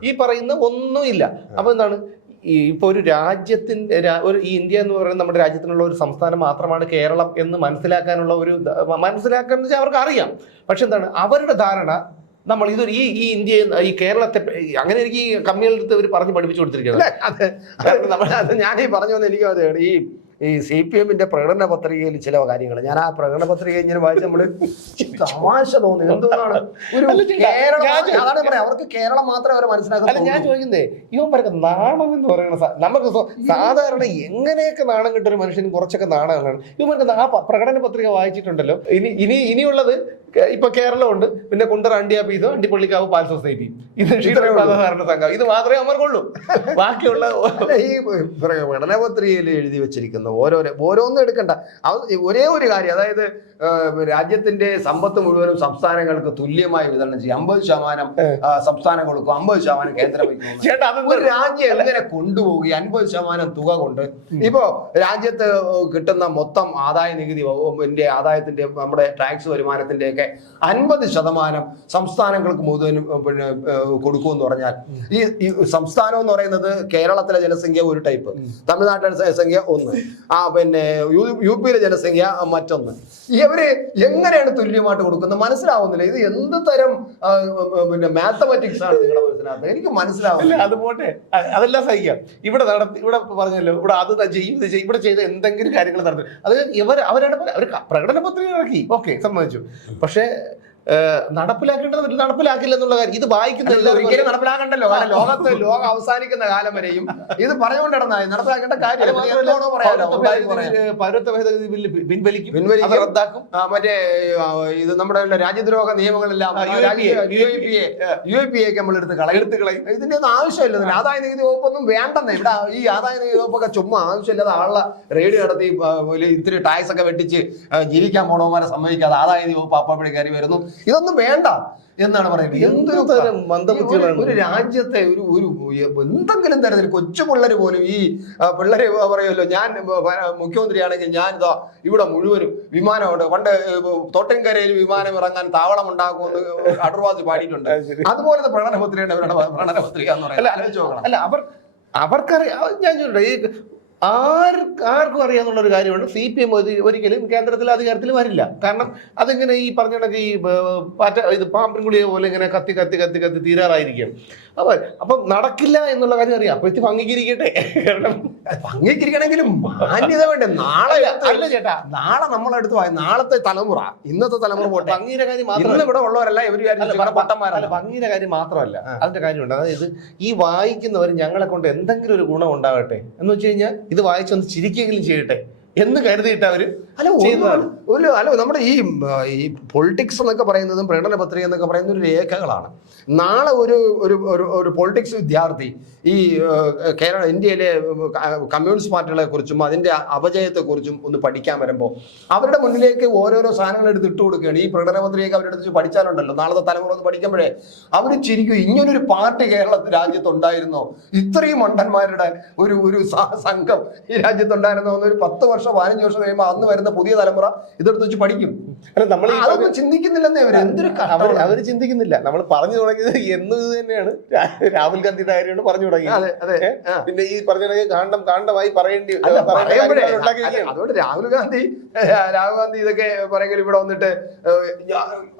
ഈ പറയുന്ന ഒന്നുമില്ല. അപ്പൊ എന്താണ്? ഈ ഇപ്പൊ ഒരു രാജ്യത്തിന്റെ ഒരു ഈ ഇന്ത്യ എന്ന് പറയുന്നത് നമ്മുടെ രാജ്യത്തിനുള്ള ഒരു സംസ്ഥാനം മാത്രമാണ് കേരളം എന്ന് മനസ്സിലാക്കാനുള്ള ഒരു മനസ്സിലാക്കാന്ന് മനസ്സിലാക്കാൻ വെച്ചാൽ അവർക്ക് അറിയാം പക്ഷെ എന്താണ്? അവരുടെ ധാരണ നമ്മൾ ഇതൊരു ഈ ഈ ഇന്ത്യ ഈ കേരളത്തെ അങ്ങനെ എനിക്ക് ഈ കമ്മ്യൂണിറ്റി ഇവർ പറഞ്ഞ് പഠിപ്പിച്ചു കൊടുത്തിരിക്കുന്നത്. അതെ ഞാൻ ഈ പറഞ്ഞു വന്ന എനിക്കും അതെയാണ് ഈ ഈ സി പി എമ്മിന്റെ പ്രകടന പത്രികയിൽ ചില കാര്യങ്ങൾ. ഞാൻ ആ പ്രകടന പത്രിക ഇങ്ങനെ വായിച്ച് നമ്മൾ തമാശ തോന്നി. എന്തുകൊണ്ടാണ്? ഒരു കേരളം അതാണ് പറയാം അവർക്ക് കേരളം മാത്രമേ അവർ മനസ്സിലാക്കാൻ ഞാൻ ചോദിക്കുന്നേ പറയുന്നത് നാണം എന്ന് പറയുന്ന നമുക്ക് സാധാരണ എങ്ങനെയൊക്കെ നാണം കിട്ടുന്ന ഒരു മനുഷ്യന് കുറച്ചൊക്കെ നാണമാണ് ഇവന്മാർക്ക് ആ പ- പ്രകടന പത്രിക വായിച്ചിട്ടുണ്ടല്ലോ. ഇനി ഇനി ഇനിയുള്ളത് ഇപ്പൊ കേരളമുണ്ട്. പിന്നെ കുണ്ടറ അണ്ടിയാ പീസ് അണ്ടിപ്പള്ളിക്കാവ് പാൽ സൊസൈറ്റി. ഇത് ക്ഷീരസാധാരണ സംഘം. ഇത് മാത്രമേ അവർക്കുള്ളൂ ബാക്കിയുള്ള ഈ പഠന എഴുതി വെച്ചിരിക്കുന്ന ഓരോരോ ഓരോന്നും എടുക്കണ്ട. ഒരേ ഒരു കാര്യം അതായത് രാജ്യത്തിന്റെ സമ്പത്ത് മുഴുവനും സംസ്ഥാനങ്ങൾക്ക് തുല്യമായി വിതരണം ചെയ്യും. അമ്പത് ശതമാനം സംസ്ഥാനം കൊടുക്കും. അമ്പത് ശതമാനം കേന്ദ്രം വയ്ക്കും. ഒരു രാജ്യം എങ്ങനെ കൊണ്ടുപോകുക അൻപത് ശതമാനം തുക കൊണ്ട് ഇപ്പോ രാജ്യത്ത് കിട്ടുന്ന മൊത്തം ആദായ നികുതി വകുപ്പിന്റെ ആദായത്തിന്റെ നമ്മുടെ ടാക്സ് വരുമാനത്തിന്റെ ഒക്കെ അൻപത് ശതമാനം സംസ്ഥാനങ്ങൾക്ക് മുഴുവനും പിന്നെ കൊടുക്കുമെന്ന് പറഞ്ഞാൽ ഈ ഈ സംസ്ഥാനം എന്ന് പറയുന്നത് കേരളത്തിലെ ജനസംഖ്യ ഒരു ടൈപ്പ് തമിഴ്നാട്ടിലെ ജനസംഖ്യ ഒന്ന് ആ പിന്നെ യു പിയിലെ ജനസംഖ്യ മറ്റൊന്ന്. ഇവർ എങ്ങനെയാണ് തുല്യമായിട്ട് കൊടുക്കുന്നത്? മനസ്സിലാവുന്നില്ല. ഇത് എന്ത് തരം പിന്നെ മാത്തമാറ്റിക്സ് ആണ് നിങ്ങളുടെ മനസ്സിലാകുന്നത് എനിക്ക് മനസ്സിലാവുന്നില്ല. അത് പോട്ടെ. അതെല്ലാം സഹിക്കാം. ഇവിടെ നടത്തി ഇവിടെ പറഞ്ഞല്ലോ ഇവിടെ അത് ചെയ്യും ഇവിടെ ചെയ്ത എന്തെങ്കിലും കാര്യങ്ങൾ നടത്തി. അത് ഇവർ അവരാണ് പറ- അവർ പ്രകടന പത്രിക ഇറക്കി ഓക്കെ സമ്മതിച്ചു. പക്ഷേ നടപ്പിലാക്കേണ്ടത് നടപ്പിലാക്കില്ല എന്നുള്ള കാര്യം. ഇത് വായിക്കുന്ന ഒരിക്കലും നടപ്പിലാക്കണ്ടല്ലോ. ലോകത്ത് ലോകം അവസാനിക്കുന്ന കാലം വരെയും ഇത് പറഞ്ഞുകൊണ്ട് നടന്നായി നടപ്പിലാക്കേണ്ട കാര്യം പൗരത്വ ഭേദഗതി ബില്ല് പിൻവലിക്കും. പിൻവലിക്കും. റദ്ദാക്കും. മറ്റേ ഇത് നമ്മുടെ രാജ്യദ്രോഹ നിയമങ്ങളെല്ലാം U A P A U A P A നമ്മൾ എടുത്ത് കളയും. എടുത്ത് കളയും. ഇതിന്റെ ഒന്നും ആവശ്യമില്ല ആദായ നികുതി വകുപ്പൊന്നും വേണ്ടെന്നേ. ഇവിടെ ഈ ആദായ നികുതി വകുപ്പൊക്കെ ചുമ്മാ ആവശ്യമില്ലാതെ ആളെ റെയ്ഡ് നടത്തി ഇത്തിരി ടാക്സ് ഒക്കെ വെട്ടിച്ച് ജീവിക്കാൻ പോണവന്മാരെ സമ്മതിക്കാതെ ആദായ നികുതി വകുപ്പ് അപ്പാപ്പടി കയറി വരുന്നു. ഇതൊന്നും വേണ്ട എന്നാണ് പറയുന്നത്. എന്തൊരു തരം മന്ദബുദ്ധികളാണ്? ഒരു രാജ്യത്തെ ഒരു ഒരു എന്തെങ്കിലും തരത്തിൽ കൊച്ചു പിള്ളേർ പോലും ഈ പിള്ളേരെ പറയുമല്ലോ ഞാൻ മുഖ്യമന്ത്രിയാണെങ്കിൽ ഞാൻ ഇതാ ഇവിടെ മുഴുവനും വിമാനമുണ്ട് പണ്ട് തോട്ടൻകരയിൽ വിമാനം ഇറങ്ങാൻ താവളം ഉണ്ടാക്കുമെന്ന് അടർവാദ് പാടിയിട്ടുണ്ട്. അതുപോലത്തെ പ്രകടനപത്രികയാണ് അവരുടെ പ്രകടനപത്രിക എന്ന് അല്ല പറയുന്നത് അല്ല അവർ അവർക്കറിയാം. ഞാൻ ചോദിട്ടെ ഈ ആര് ആർക്കും അറിയാന്നുള്ള ഒരു കാര്യമാണ് സി പി എം ഒരിക്കലും കേന്ദ്രത്തിൽ അധികാരത്തിൽ വരില്ല. കാരണം അതിങ്ങനെ ഈ പറഞ്ഞ കണക്ക് ഈ പാറ്റ ഇത് പാമ്പിൻകുളിയെ പോലെ ഇങ്ങനെ കത്തി കത്തി കത്തി കത്തി തീരാറായിരിക്കും. അപ്പൊ അപ്പം നടക്കില്ല എന്നുള്ള കാര്യം അറിയാം. അപ്പോഴത്തേക്ക് അംഗീകരിക്കട്ടെ കാരണം അംഗീകരിക്കണമെങ്കിലും മാന്യത വേണ്ടേ? നാളെ അല്ല ചേട്ടാ. നാളെ നമ്മളെടുത്ത് വായി നാളത്തെ തലമുറ ഇന്നത്തെ തലമുറ പോട്ടെ. ഭംഗിയുടെ കാര്യം മാത്രം ഇവിടെ ഉള്ളവരല്ല ഇവർ പൊട്ടന്മാരല്ല ഭംഗിയുടെ കാര്യം മാത്രമല്ല. അതിന്റെ കാര്യമുണ്ട്. അതായത് ഈ വായിക്കുന്നവർ ഞങ്ങളെ കൊണ്ട് എന്തെങ്കിലും ഒരു ഗുണം ഉണ്ടാവട്ടെ എന്ന് വെച്ച് കഴിഞ്ഞാൽ ഇത് വായിച്ചൊന്ന് ചിരിക്കെങ്കിലും ചെയ്യട്ടെ. എന്ന് കരുതിയിട്ട് അവർ അല്ല. ഒരു അല്ല നമ്മുടെ ഈ ഈ പൊളിറ്റിക്സ് എന്നൊക്കെ പറയുന്നതും പ്രകടന പത്രിക എന്നൊക്കെ പറയുന്ന ഒരു രേഖകളാണ്. നാളെ ഒരു ഒരു ഒരു പൊളിറ്റിക്സ് വിദ്യാർത്ഥി ഈ കേരള ഇന്ത്യയിലെ കമ്മ്യൂണിസ്റ്റ് പാർട്ടികളെ കുറിച്ചും അതിന്റെ അപജയത്തെക്കുറിച്ചും ഒന്ന് പഠിക്കാൻ വരുമ്പോൾ അവരുടെ മുന്നിലേക്ക് ഓരോരോ സാധനങ്ങൾ എടുത്ത് ഇട്ട് കൊടുക്കുകയാണ്. ഈ പ്രകടന പത്രികയൊക്കെ അവരുടെ അടുത്ത് പഠിച്ചാലുണ്ടല്ലോ. നാളത്തെ തലമുറ ഒന്ന് പഠിക്കുമ്പോഴേ അവർ ചിരിക്കും ഇങ്ങനൊരു പാർട്ടി കേരളത്തിൽ രാജ്യത്തുണ്ടായിരുന്നോ? ഇത്രയും മണ്ടന്മാരുടെ ഒരു ഒരു സംഘം ഈ രാജ്യത്തുണ്ടായിരുന്നോ എന്നൊരു പത്ത് വർഷം പതിനഞ്ച് വർഷം കഴിയുമ്പോൾ അന്ന് വരുന്ന പുതിയ തലമുറ ഇതെടുത്ത് വെച്ച് പഠിക്കും. നമ്മൾ അതൊന്നും ചിന്തിക്കുന്നില്ലെന്നേ അവർ എന്തൊരു അവർ ചിന്തിക്കുന്നില്ല. നമ്മൾ പറഞ്ഞു തുടങ്ങിയത് എന്ന് ഇത് തന്നെയാണ്. രാഹുൽ ഗാന്ധിയുടെ കാര്യമാണ് പറഞ്ഞു തുടങ്ങിയത് അതെ അതെ. പിന്നെ ഈ പറഞ്ഞു തുടങ്ങിയ കാണ്ടം കാണ്ടമായി പറയേണ്ടി അതുകൊണ്ട് രാഹുൽ ഗാന്ധി രാഹുൽ ഗാന്ധി ഇതൊക്കെ പറയുക ഇവിടെ വന്നിട്ട്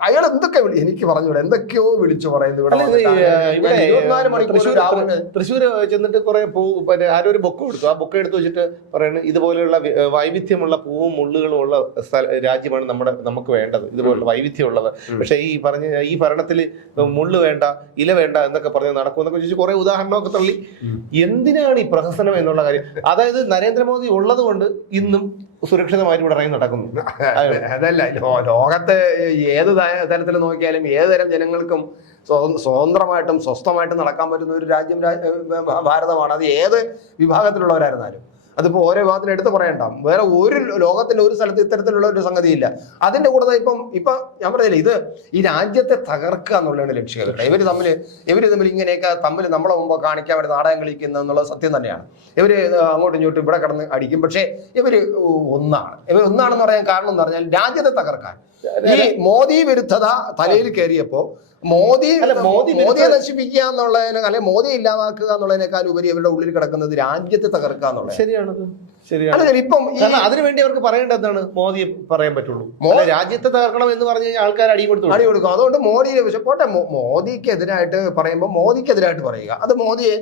അയാൾ എന്തൊക്കെ വിളി- എനിക്ക് പറഞ്ഞൂടെ എന്തൊക്കെയോ വിളിച്ചു പറയുന്നത് ഇവിടെ തൃശ്ശൂർ തൃശ്ശൂർ ചെന്നിട്ട് കുറെ പൂ പിന്നെ ആരോ ഒരു ബൊക്ക കൊടുത്തു. ആ ബൊക്ക എടുത്തു വെച്ചിട്ട് പറയുന്നത് ഇതുപോലെയുള്ള വൈവിധ്യമുള്ള പൂവും മുള്ളുകളും ഉള്ള സ്ഥല രാജ്യമാണ് നമ്മുടെ നമുക്ക് വേണ്ടത്. ഇതുപോലുള്ള വൈവിധ്യമുള്ളത്. പക്ഷെ ഈ പറഞ്ഞ ഈ ഭരണത്തിൽ മുള്ളു വേണ്ട ഇല വേണ്ട എന്നൊക്കെ പറഞ്ഞ് നടക്കും എന്നൊക്കെ ചോദിച്ചു കുറെ ഉദാഹരണമൊക്കെ തള്ളി. എന്തിനാണ് ഈ പ്രഹസനം എന്നുള്ള കാര്യം? അതായത് നരേന്ദ്രമോദി ഉള്ളത് കൊണ്ട് ഇന്നും സുരക്ഷിതമായിട്ട് ഇവിടെ ഇറങ്ങി നടക്കുന്നു. അതല്ല ലോകത്തെ ഏത് തരത്തിൽ നോക്കിയാലും ഏത് തരം ജനങ്ങൾക്കും സ്വ- സ്വതന്ത്രമായിട്ടും സ്വസ്ഥമായിട്ടും നടക്കാൻ പറ്റുന്ന ഒരു രാജ്യം ഭാരതമാണ്. അത് ഏത് വിഭാഗത്തിലുള്ളവരായിരുന്നാലും. അതിപ്പോ ഓരോ വിഭാഗത്തിൽ എടുത്ത് പറയണ്ട. വേറെ ഒരു ലോകത്തിന്റെ ഒരു സ്ഥലത്ത് ഇത്തരത്തിലുള്ള ഒരു സംഗതിയില്ല. അതിന്റെ കൂടെ ഇപ്പം ഇപ്പൊ ഞാൻ പറഞ്ഞില്ലേ ഇത് ഈ രാജ്യത്തെ തകർക്കുക എന്നുള്ളതാണ് ലക്ഷ്യം. ഇവർ തമ്മിൽ ഇവർ തമ്മിൽ ഇങ്ങനെയൊക്കെ തമ്മിൽ നമ്മളെ മുമ്പ് കാണിക്കാൻ വേണ്ടി നാടകം കളിക്കുന്ന എന്നുള്ള സത്യം തന്നെയാണ്. ഇവർ അങ്ങോട്ടും ഇങ്ങോട്ടും ഇവിടെ കിടന്ന് അടിക്കും. പക്ഷേ ഇവർ ഒന്നാണ്. ഇവർ ഒന്നാണെന്ന് പറയാൻ കാരണം എന്ന് പറഞ്ഞാൽ രാജ്യത്തെ തകർക്കാൻ. ഈ മോദി വിരുദ്ധത തലയിൽ കയറിയപ്പോ മോദി മോദി മോദിയെ നശിപ്പിക്കുക എന്നുള്ളതിനെ അല്ലെ മോദിയെ ഇല്ലാതാക്കുക എന്നുള്ളതിനേക്കാൾ ഉപരി ഇവരുടെ ഉള്ളിൽ കിടക്കുന്നത് രാജ്യത്തെ തകർക്കുക എന്നുള്ളത് ശരിയാണത്. ശരിയാണ്. ഇപ്പം അതിനുവേണ്ടി അവർക്ക് പറയേണ്ടത് എന്താണ്? മോദിയെ പറയാൻ പറ്റുള്ളൂ. രാജ്യത്തെ തകർക്കണം എന്ന് പറഞ്ഞു കഴിഞ്ഞാൽ ആൾക്കാർ അടി കൊടുത്തു അടി കൊടുക്കും. അതുകൊണ്ട് മോദിയെ പക്ഷെ പോട്ടെ മോദിക്ക് മോദിക്കെതിരായിട്ട് പറയുമ്പോൾ മോദിക്കെതിരായിട്ട് പറയുക. അത് മോദിയെ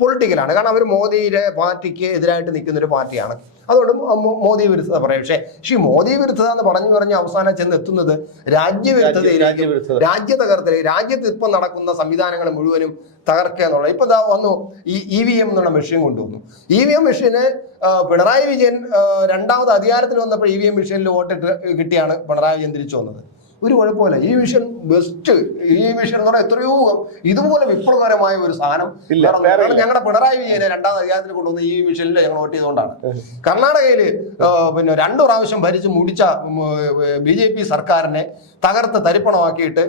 പൊളിറ്റിക്കലാണ് കാരണം അവർ മോദിയുടെ പാർട്ടിക്ക് എതിരായിട്ട് നിൽക്കുന്ന ഒരു പാർട്ടിയാണ്. അതുകൊണ്ട് മോദി വിരുദ്ധത പറയും. പക്ഷേ പക്ഷേ ഈ മോദി വിരുദ്ധത എന്ന് പറഞ്ഞു പറഞ്ഞ് അവസാനം ചെന്ന് എത്തുന്നത് രാജ്യവിരുദ്ധത. രാജ്യ തകർത്തൽ രാജ്യത്ത് ഇപ്പം നടക്കുന്ന സംവിധാനങ്ങൾ മുഴുവനും തകർക്കുക എന്നുള്ളത് ഇപ്പൊ ഇതാ വന്നു. ഈ ഇ വി എം എന്നുള്ള മെഷീൻ കൊണ്ടുവന്നു. ഇ വി എം മെഷീന് പിണറായി വിജയൻ രണ്ടാമത് അധികാരത്തിൽ വന്നപ്പോൾ ഇ വി എം മെഷീനിൽ വോട്ടിട്ട് കിട്ടിയാണ് പിണറായി വിജയൻ തിരിച്ചു വന്നത്. ഒരു കുഴപ്പമില്ല. ഈ മിഷൻ ബെസ്റ്റ് ഈ മിഷൻ എന്ന് പറഞ്ഞാൽ എത്രയോ ഇതുപോലെ വിപ്ലവകരമായ ഒരു സാധനം ഞങ്ങളുടെ പിണറായി വിജയനെ രണ്ടാമത് അധികാരത്തിൽ കൊണ്ടുവന്ന ഈ മിഷനിൽ ഞങ്ങൾ വോട്ട് ചെയ്തുകൊണ്ടാണ് കർണാടകയിൽ പിന്നെ രണ്ടു പ്രാവശ്യം ഭരിച്ച് മുടിച്ച ബി ജെ പി സർക്കാരിനെ തകർത്ത് തരിപ്പണമാക്കിയിട്ട്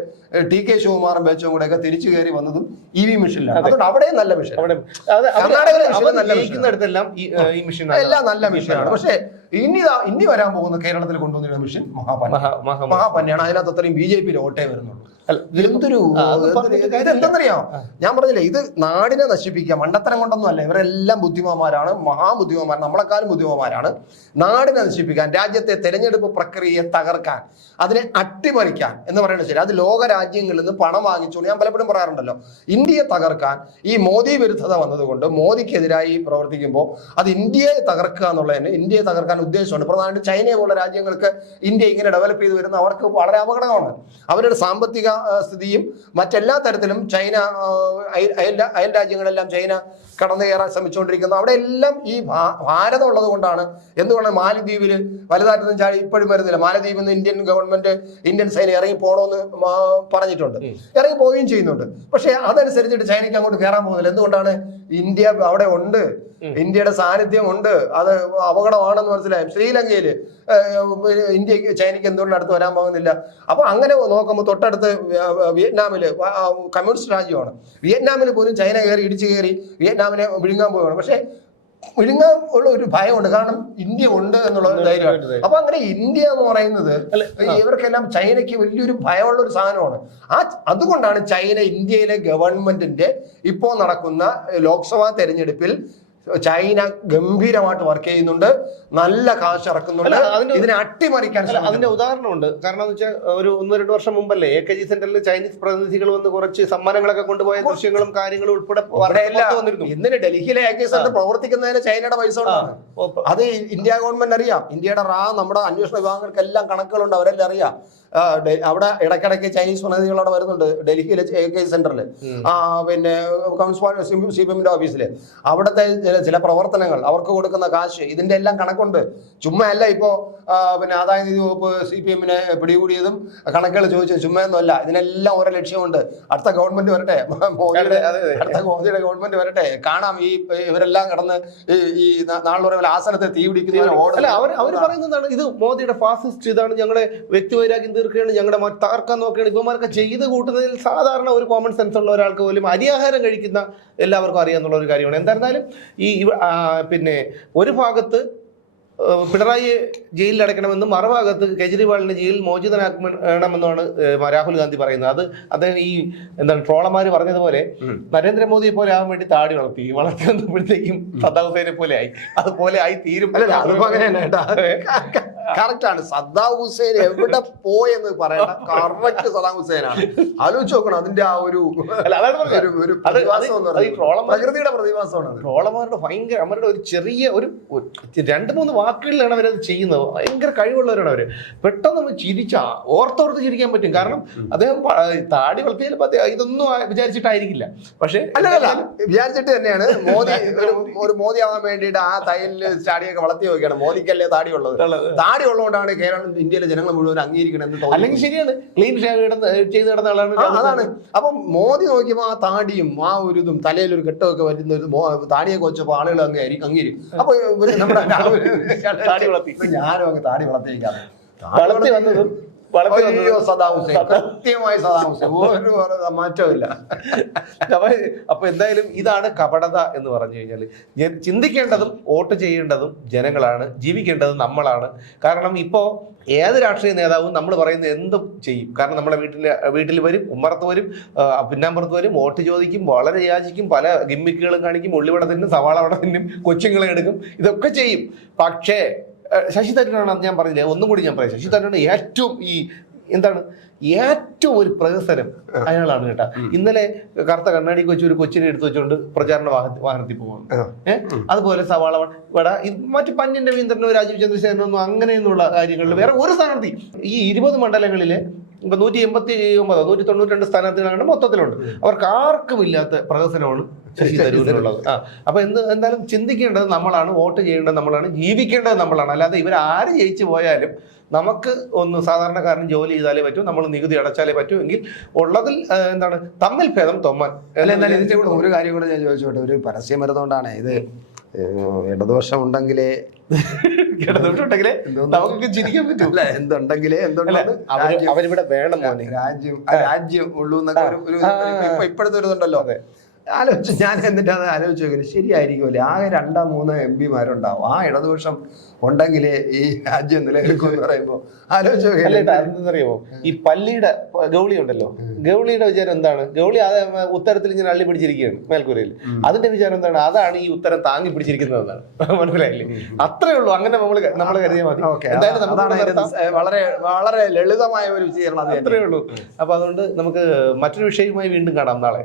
ടി കെ ശിവകുമാറും ബേച്ചും കൂടെ ഒക്കെ തിരിച്ചു കയറി വന്നതും ഇ വി മിഷനിലാണ്. അതുകൊണ്ട് അവിടെയും നല്ല മെഷീൻ അവിടെ നല്ല ജയിക്കുന്നിടത്തെല്ലാം ഈ മിഷൻ എല്ലാം നല്ല മെഷീനാണ്. പക്ഷേ ഇനി ഇനി വരാൻ പോകുന്ന കേരളത്തിൽ കൊണ്ടുവന്നിരുന്ന മെഷീൻ മഹാപന്ന മഹാ മഹാ മഹാപന്നയാണ് അതിനകത്ത് അത്രയും ബി ജെ പി വോട്ടേ വരുന്നുള്ളൂ. എന്തെന്നറിയാമോ ഞാൻ പറഞ്ഞില്ലേ ഇത് നാടിനെ നശിപ്പിക്കുക. മണ്ടത്തരം കൊണ്ടൊന്നും അല്ല ഇവരെല്ലാം ബുദ്ധിമാന്മാരാണ് മഹാബുദ്ധിമാന്മാർ നമ്മളെക്കാളും ബുദ്ധിമാന്മാരാണ്. നാടിനെ നശിപ്പിക്കാൻ രാജ്യത്തെ തെരഞ്ഞെടുപ്പ് പ്രക്രിയയെ തകർക്കാൻ അതിനെ അട്ടിമറിക്കാൻ എന്ന് പറയുന്നത് ശരി അത് ലോക രാജ്യങ്ങളിൽ നിന്ന് പണം വാങ്ങിച്ചുകൊണ്ട് ഞാൻ പലപ്പോഴും പറയാറുണ്ടല്ലോ. ഇന്ത്യയെ തകർക്കാൻ ഈ മോദി വിരുദ്ധത വന്നതുകൊണ്ട് മോദിക്കെതിരായി പ്രവർത്തിക്കുമ്പോൾ അത് ഇന്ത്യയെ തകർക്കുക എന്നുള്ളതിന് ഇന്ത്യയെ തകർക്കാൻ ഉദ്ദേശമുണ്ട്. പ്രധാനമായിട്ട് ചൈനയെ പോലുള്ള രാജ്യങ്ങൾക്ക് ഇന്ത്യ ഇങ്ങനെ ഡെവലപ്പ് ചെയ്ത് വരുന്ന അവർക്ക് വളരെ അപകടമാണ്. അവരുടെ സാമ്പത്തിക സ്ഥിതിയും മറ്റെല്ലാ തരത്തിലും ചൈന അയൽ അയൽ- രാജ്യങ്ങളെല്ലാം ചൈന കടന്നു കയറാൻ ശ്രമിച്ചുകൊണ്ടിരിക്കുന്നു. അവിടെ എല്ലാം ഈ ഭാരതം ഉള്ളത് കൊണ്ടാണ് എന്തുകൊണ്ട് മാലദ്വീപിൽ വലുതായിട്ടൊന്നും ചാടി ഇപ്പോഴും വരുന്നില്ല. മാലദ്വീപിൽ നിന്ന് ഇന്ത്യൻ ഗവൺമെന്റ് ഇന്ത്യൻ സൈന്യം ഇറങ്ങി പോകണമെന്ന് പറഞ്ഞിട്ടുണ്ട്. ഇറങ്ങി പോവുകയും ചെയ്യുന്നുണ്ട്. പക്ഷേ അതനുസരിച്ചിട്ട് ചൈനയ്ക്ക് അങ്ങോട്ട് കയറാൻ പോകുന്നില്ല. എന്തുകൊണ്ടാണ് ഇന്ത്യ അവിടെ ഉണ്ട്. ഇന്ത്യയുടെ സാന്നിധ്യം ഉണ്ട്. അത് അപകടമാണെന്ന് മനസ്സിലായും. ശ്രീലങ്കയിൽ ഇന്ത്യയ്ക്ക് ചൈനയ്ക്ക് എന്തുകൊണ്ട് അടുത്ത് വരാൻ പോകുന്നില്ല. അപ്പൊ അങ്ങനെ നോക്കുമ്പോൾ തൊട്ടടുത്ത് വ്യ- വിയറ്റ്നാമിൽ കമ്മ്യൂണിസ്റ്റ് രാജ്യമാണ്. വിയറ്റ്നാമിൽ പോലും ചൈന കയറി ഇടിച്ചു കയറി വിയറ്റ്നാമിനെ വിഴുങ്ങാൻ പോവുകയാണ്. പക്ഷേ വിഴുങ്ങാൻ ഉള്ള ഒരു ഭയമുണ്ട്. കാരണം ഇന്ത്യ ഉണ്ട് എന്നുള്ള ഒരു ധൈര്യമാണ് അപ്പൊ അങ്ങനെ ഇന്ത്യ എന്ന് പറയുന്നത് ഇവർക്കെല്ലാം ചൈനയ്ക്ക് വലിയൊരു ഭയമുള്ള ഒരു സാധനമാണ്. ആ അതുകൊണ്ടാണ് ചൈന ഇന്ത്യയിലെ ഗവൺമെന്റിന്റെ ഇപ്പോൾ നടക്കുന്ന ലോക്സഭാ തെരഞ്ഞെടുപ്പിൽ ചൈന ഗംഭീരമായിട്ട് വർക്ക് ചെയ്യുന്നുണ്ട്. നല്ല കാശ് ഇറക്കുന്നുണ്ട്. ഇതിനെ അട്ടിമറിക്കാൻ അതിന്റെ. ഉദാഹരണമുണ്ട്. കാരണം എന്ന് വെച്ചാൽ ഒരു ഒന്ന് രണ്ട് വർഷം മുമ്പല്ലേ എ കെ ജി സെന്ററിൽ ചൈനീസ് പ്രതിനിധികൾ വന്ന് കുറച്ച് സമ്മാനങ്ങളൊക്കെ കൊണ്ടുപോയ ദൃശ്യങ്ങളും കാര്യങ്ങളും ഉൾപ്പെടെ വന്നിരുന്നു ഇന്നലെ ഡൽഹിയിലെ എ കെ സെന്റർ പ്രവർത്തിക്കുന്നതിന് ചൈനയുടെ പൈസ അത് ഇന്ത്യ ഗവൺമെന്റ് അറിയാം. ഇന്ത്യയുടെ റാ നമ്മുടെ അന്വേഷണ വിഭാഗങ്ങൾക്ക് എല്ലാം കണക്കുകളുണ്ട്. അവരെല്ലാം അറിയാം. അവിടെ ഇടയ്ക്കിടയ്ക്ക് ചൈനീസ് പ്രതിനിധികൾ അവിടെ വരുന്നുണ്ട് ഡൽഹിയിലെ എ കെ സെന്ററിൽ പിന്നെ സി പി എമ്മിന്റെ ഓഫീസിൽ അവിടുത്തെ ചില പ്രവർത്തനങ്ങൾ അവർക്ക് കൊടുക്കുന്ന കാശ് ഇതിന്റെ എല്ലാം കണക്കുണ്ട്. ചുമ്മാ അല്ല ഇപ്പോ പിന്നെ ആദായ നികുതി വകുപ്പ് സി പി എമ്മിനെ പിടികൂടിയതും കണക്കുകൾ ചോദിച്ചത് ചുമ്മയൊന്നുമല്ല. ഇതിനെല്ലാം ഓരോ ലക്ഷ്യമുണ്ട്. അടുത്ത ഗവൺമെന്റ് വരട്ടെ. മോദിയുടെ. അടുത്ത മോദിയുടെ ഗവൺമെന്റ് വരട്ടെ. കാണാം ഈ ഇവരെല്ലാം കടന്ന് ഈ നാളെ ആസനത്തെ തീ പിടിക്കുന്ന അല്ല അവർ അവർ പറയുന്നതാണ് ഇത് മോദിയുടെ ഫാസിസ്റ്റ് ഇതാണ് ഞങ്ങളെ വ്യക്തിവൈരാഗ്യം തീർക്കുകയാണ് ഞങ്ങളുടെ തകർക്കാൻ നോക്കുകയാണ്. ഇവന്മാരൊക്കെ ചെയ്ത് കൂട്ടുന്നതിൽ സാധാരണ ഒരു കോമൺ സെൻസ് ഉള്ള ഒരാൾക്ക് പോലും അരിയാഹാരം കഴിക്കുന്ന എല്ലാവർക്കും അറിയാന്നുള്ള ഒരു കാര്യമാണ്. എന്തായിരുന്നാലും ഈ പിന്നെ ഒരു ഭാഗത്ത് ഏഹ്, പിണറായിയെ ജയിലിൽ അടയ്ക്കണമെന്നും മറുഭാഗത്ത് കെജ്രിവാളിനെ ജയിലിൽ മോചിതനാക്കണമെന്നുമാണ് രാഹുൽ ഗാന്ധി പറയുന്നത്. അത് അദ്ദേഹം ഈ എന്താണ് ട്രോളർമാർ പറഞ്ഞതുപോലെ നരേന്ദ്രമോദിയെ പോലെ ആവാൻ വേണ്ടി താടി വളർത്തി. വളർത്തി വന്നപ്പോഴത്തേക്കും സദ്ദാം ഹുസൈനെ പോലെ ആയി. അതുപോലെ ആയി തീരും. കറക്റ്റാണ് കറക്റ്റ് ആണ്. സദ്ദാം ഹുസൈൻ എവിടെ പോയെന്ന് പറയണ കറക്റ്റ് സദ്ദാം ഹുസൈനാണ്. ആലോചിച്ച് നോക്കണം അതിന്റെ ആ ഒരു അല്ല, അതാണ് ഒരു- ഒരു പ്രതിഭാസം എന്ന് അത് ഈ പറയുന്നത്. ട്രോളന്മാർ പ്രകൃതിയുടെ പ്രതിഭാസമാണ് ട്രോളർമാരുടെ ഭയങ്കര അവരുടെ ഒരു ചെറിയ ഒരു രണ്ട് മൂന്ന് വാക്കുകളിലാണ് അവരത് ചെയ്യുന്നത്. ഭയങ്കര കഴിവുള്ളവരാണ് അവർ. പെട്ടെന്ന് നമ്മൾ ചിരിച്ച ഓർത്തോർത്ത് ചിരിക്കാൻ പറ്റും. കാരണം അദ്ദേഹം താടി അദ്ദേഹം ഇതൊന്നും വിചാരിച്ചിട്ടായിരിക്കില്ല. പക്ഷെ അല്ല വിചാരിച്ചിട്ട് തന്നെയാണ്. മോദി ഒരു മോദി ആവാൻ വേണ്ടിയിട്ട് ആ തയ്യലിൽ ചാടിയൊക്കെ വളർത്തി നോക്കിയാണ്. മോദിക്കല്ലേ താടി ഉള്ളത്. താടി ഉള്ളതുകൊണ്ടാണ് കേരളം ഇന്ത്യയിലെ ജനങ്ങൾ മുഴുവൻ അംഗീകരിക്കണം എന്ന് തോന്നുന്നു അല്ലെങ്കിൽ ശരിയാണ്. ക്ലീൻ ഷേവ് ചെയ്ത് നടന്ന ആളാണ് അതാണ്. അപ്പം മോദി നോക്കിയപ്പോ ആ താടിയും ആ ഒരു ഇതും തലയിൽ ഒരു കെട്ടൊക്കെ വരുന്ന ഒരു താടിയൊക്കെ വെച്ചപ്പോ ആളുകൾ അങ്ങ് അംഗീകരിക്കും. അപ്പൊ നമ്മുടെ ഞാനും അങ്ങ് താടി വളർത്തിയേക്കാം. വളർത്തി വന്നത് അയ്യോ സദാം ഹുസൈൻ കൃത്യമായി സദാം ഹുസൈൻ ഒരു മാറ്റമില്ല. അപ്പൊ എന്തായാലും ഇതാണ് കപടത എന്ന് പറഞ്ഞു കഴിഞ്ഞാൽ ചിന്തിക്കേണ്ടതും വോട്ട് ചെയ്യേണ്ടതും ജനങ്ങളാണ് ജീവിക്കേണ്ടത് നമ്മളാണ്. കാരണം ഇപ്പോ ഏത് രാഷ്ട്രീയ നേതാവും നമ്മൾ പറയുന്നത് എന്തും ചെയ്യും. കാരണം നമ്മുടെ വീട്ടിലെ വീട്ടിൽ വരും ഉമ്മറത്ത് വരും പിന്നാമ്പുറത്ത് വരും വോട്ട് ചോദിക്കും വളരെ യാചിക്കും പല ഗിമ്മിക്കുകളും കാണിക്കും ഉള്ളിവടത്തിനും സവാള വടത്തിനും കൊച്ചുങ്ങളെ എടുക്കും ഇതൊക്കെ ചെയ്യും. പക്ഷേ ശശി തരൂരാണ് ഞാൻ പറഞ്ഞില്ലേ? ഒന്നും കൂടി ഞാൻ പറയാം. ശശി തരൂരാണ് ഏറ്റവും ഈ എന്താണ്? ഏറ്റവും ഒരു പ്രഹസനം അയാളാണ് കേട്ടാ. ഇന്നലെ കറുത്ത കണ്ണാടി കൊച്ചു ഒരു കൊച്ചിനെ എടുത്തു വെച്ചുകൊണ്ട് പ്രചാരണ വാഹ- വാഹനത്തിൽ പോകുന്നു ഏഹ് അതുപോലെ സവാള വട മറ്റു പന്യൻ രവീന്ദ്രനോ രാജീവ് ചന്ദ്രശേഖരനോ അങ്ങനെയൊന്നുള്ള കാര്യങ്ങളിൽ വേറെ ഒരു സ്ഥാനാർത്ഥി ഈ ഇരുപത് മണ്ഡലങ്ങളിലെ ഇപ്പൊ നൂറ്റി എൺപത്തി ഒമ്പത് നൂറ്റി തൊണ്ണൂറ്റി രണ്ട് സ്ഥാനാർത്ഥികളാണ് മൊത്തത്തിലുണ്ട്. അവർക്ക് ആർക്കും ഇല്ലാത്ത പ്രഹസനമാണ് ശശി തരൂരിനുള്ളത്. ആ അപ്പൊ എന്ത് എന്തായാലും ചിന്തിക്കേണ്ടത് നമ്മളാണ് വോട്ട് ചെയ്യേണ്ടത് നമ്മളാണ് ജീവിക്കേണ്ടത് നമ്മളാണ്. അല്ലാതെ ഇവർ ആര് ജയിച്ചു പോയാലും നമുക്ക് ഒന്ന് സാധാരണക്കാരൻ ജോലി ചെയ്താലേ പറ്റൂ നമ്മൾ നികുതി അടച്ചാലേ പറ്റൂ എങ്കിൽ ഉള്ളതിൽ എന്താണ് തമ്മിൽ ഭേദം തൊമ്മൻ അല്ല എന്നാലും ഇതിന്റെ കൂടെ ഒരു കാര്യം കൂടെ ഞാൻ ചോദിച്ചോട്ടെ. ഒരു പരസ്യം വരുന്നതുകൊണ്ടാണ് ഇത് ഇടതുപക്ഷം ഉണ്ടെങ്കിലേ നമുക്കൊക്കെ ചിരിക്കാൻ പറ്റൂ. അല്ല എന്തുണ്ടെങ്കിലേ അവരിവിടെ വേണം രാജ്യം രാജ്യം ഉള്ളൂ എന്നൊക്കെ ഒരു- ഒരു ഇപ്പൊ- ഇപ്പൊ ഇപ്പോഴത്തെ ഒരു ഇതുണ്ടല്ലോ. അതെ. ആലോചിച്ച് ഞാൻ എന്നിട്ട് അത് ആലോചിച്ച് നോക്കിയത്. ശരിയായിരിക്കുമല്ലേ? ആകെ രണ്ടോ മൂന്നോ എം പിമാരുണ്ടാവും. ആ ഇടതുപക്ഷം ഉണ്ടെങ്കിലേ ഈ രാജ്യം നിലനിൽക്കും എന്ന് പറയുമ്പോ ആലോചിച്ച് അതെന്തെന്നറിയാമോ ഈ പള്ളിയുടെ ഗൗളി ഉണ്ടല്ലോ. ഗൗളിയുടെ വിചാരം എന്താണ്? ഗൗളി അത് ഉത്തരത്തിൽ ഇങ്ങനെ അള്ളി പിടിച്ചിരിക്കുകയാണ് മേൽക്കൂരയിൽ. അതിന്റെ വിചാരം എന്താണ്? അതാണ് ഈ ഉത്തരം താങ്ങി പിടിച്ചിരിക്കുന്നത് എന്നാണ് മനസ്സിലായില്ലേ അത്രേ ഉള്ളൂ. അങ്ങനെ നമ്മൾ നമ്മൾ കരുതിയാൽ മതി. വളരെ വളരെ ലളിതമായ ഒരു വിചാരണം അത് അത്രേ ഉള്ളൂ. അപ്പൊ അതുകൊണ്ട് നമുക്ക് മറ്റൊരു വിഷയവുമായി വീണ്ടും കാണാം നാളെ.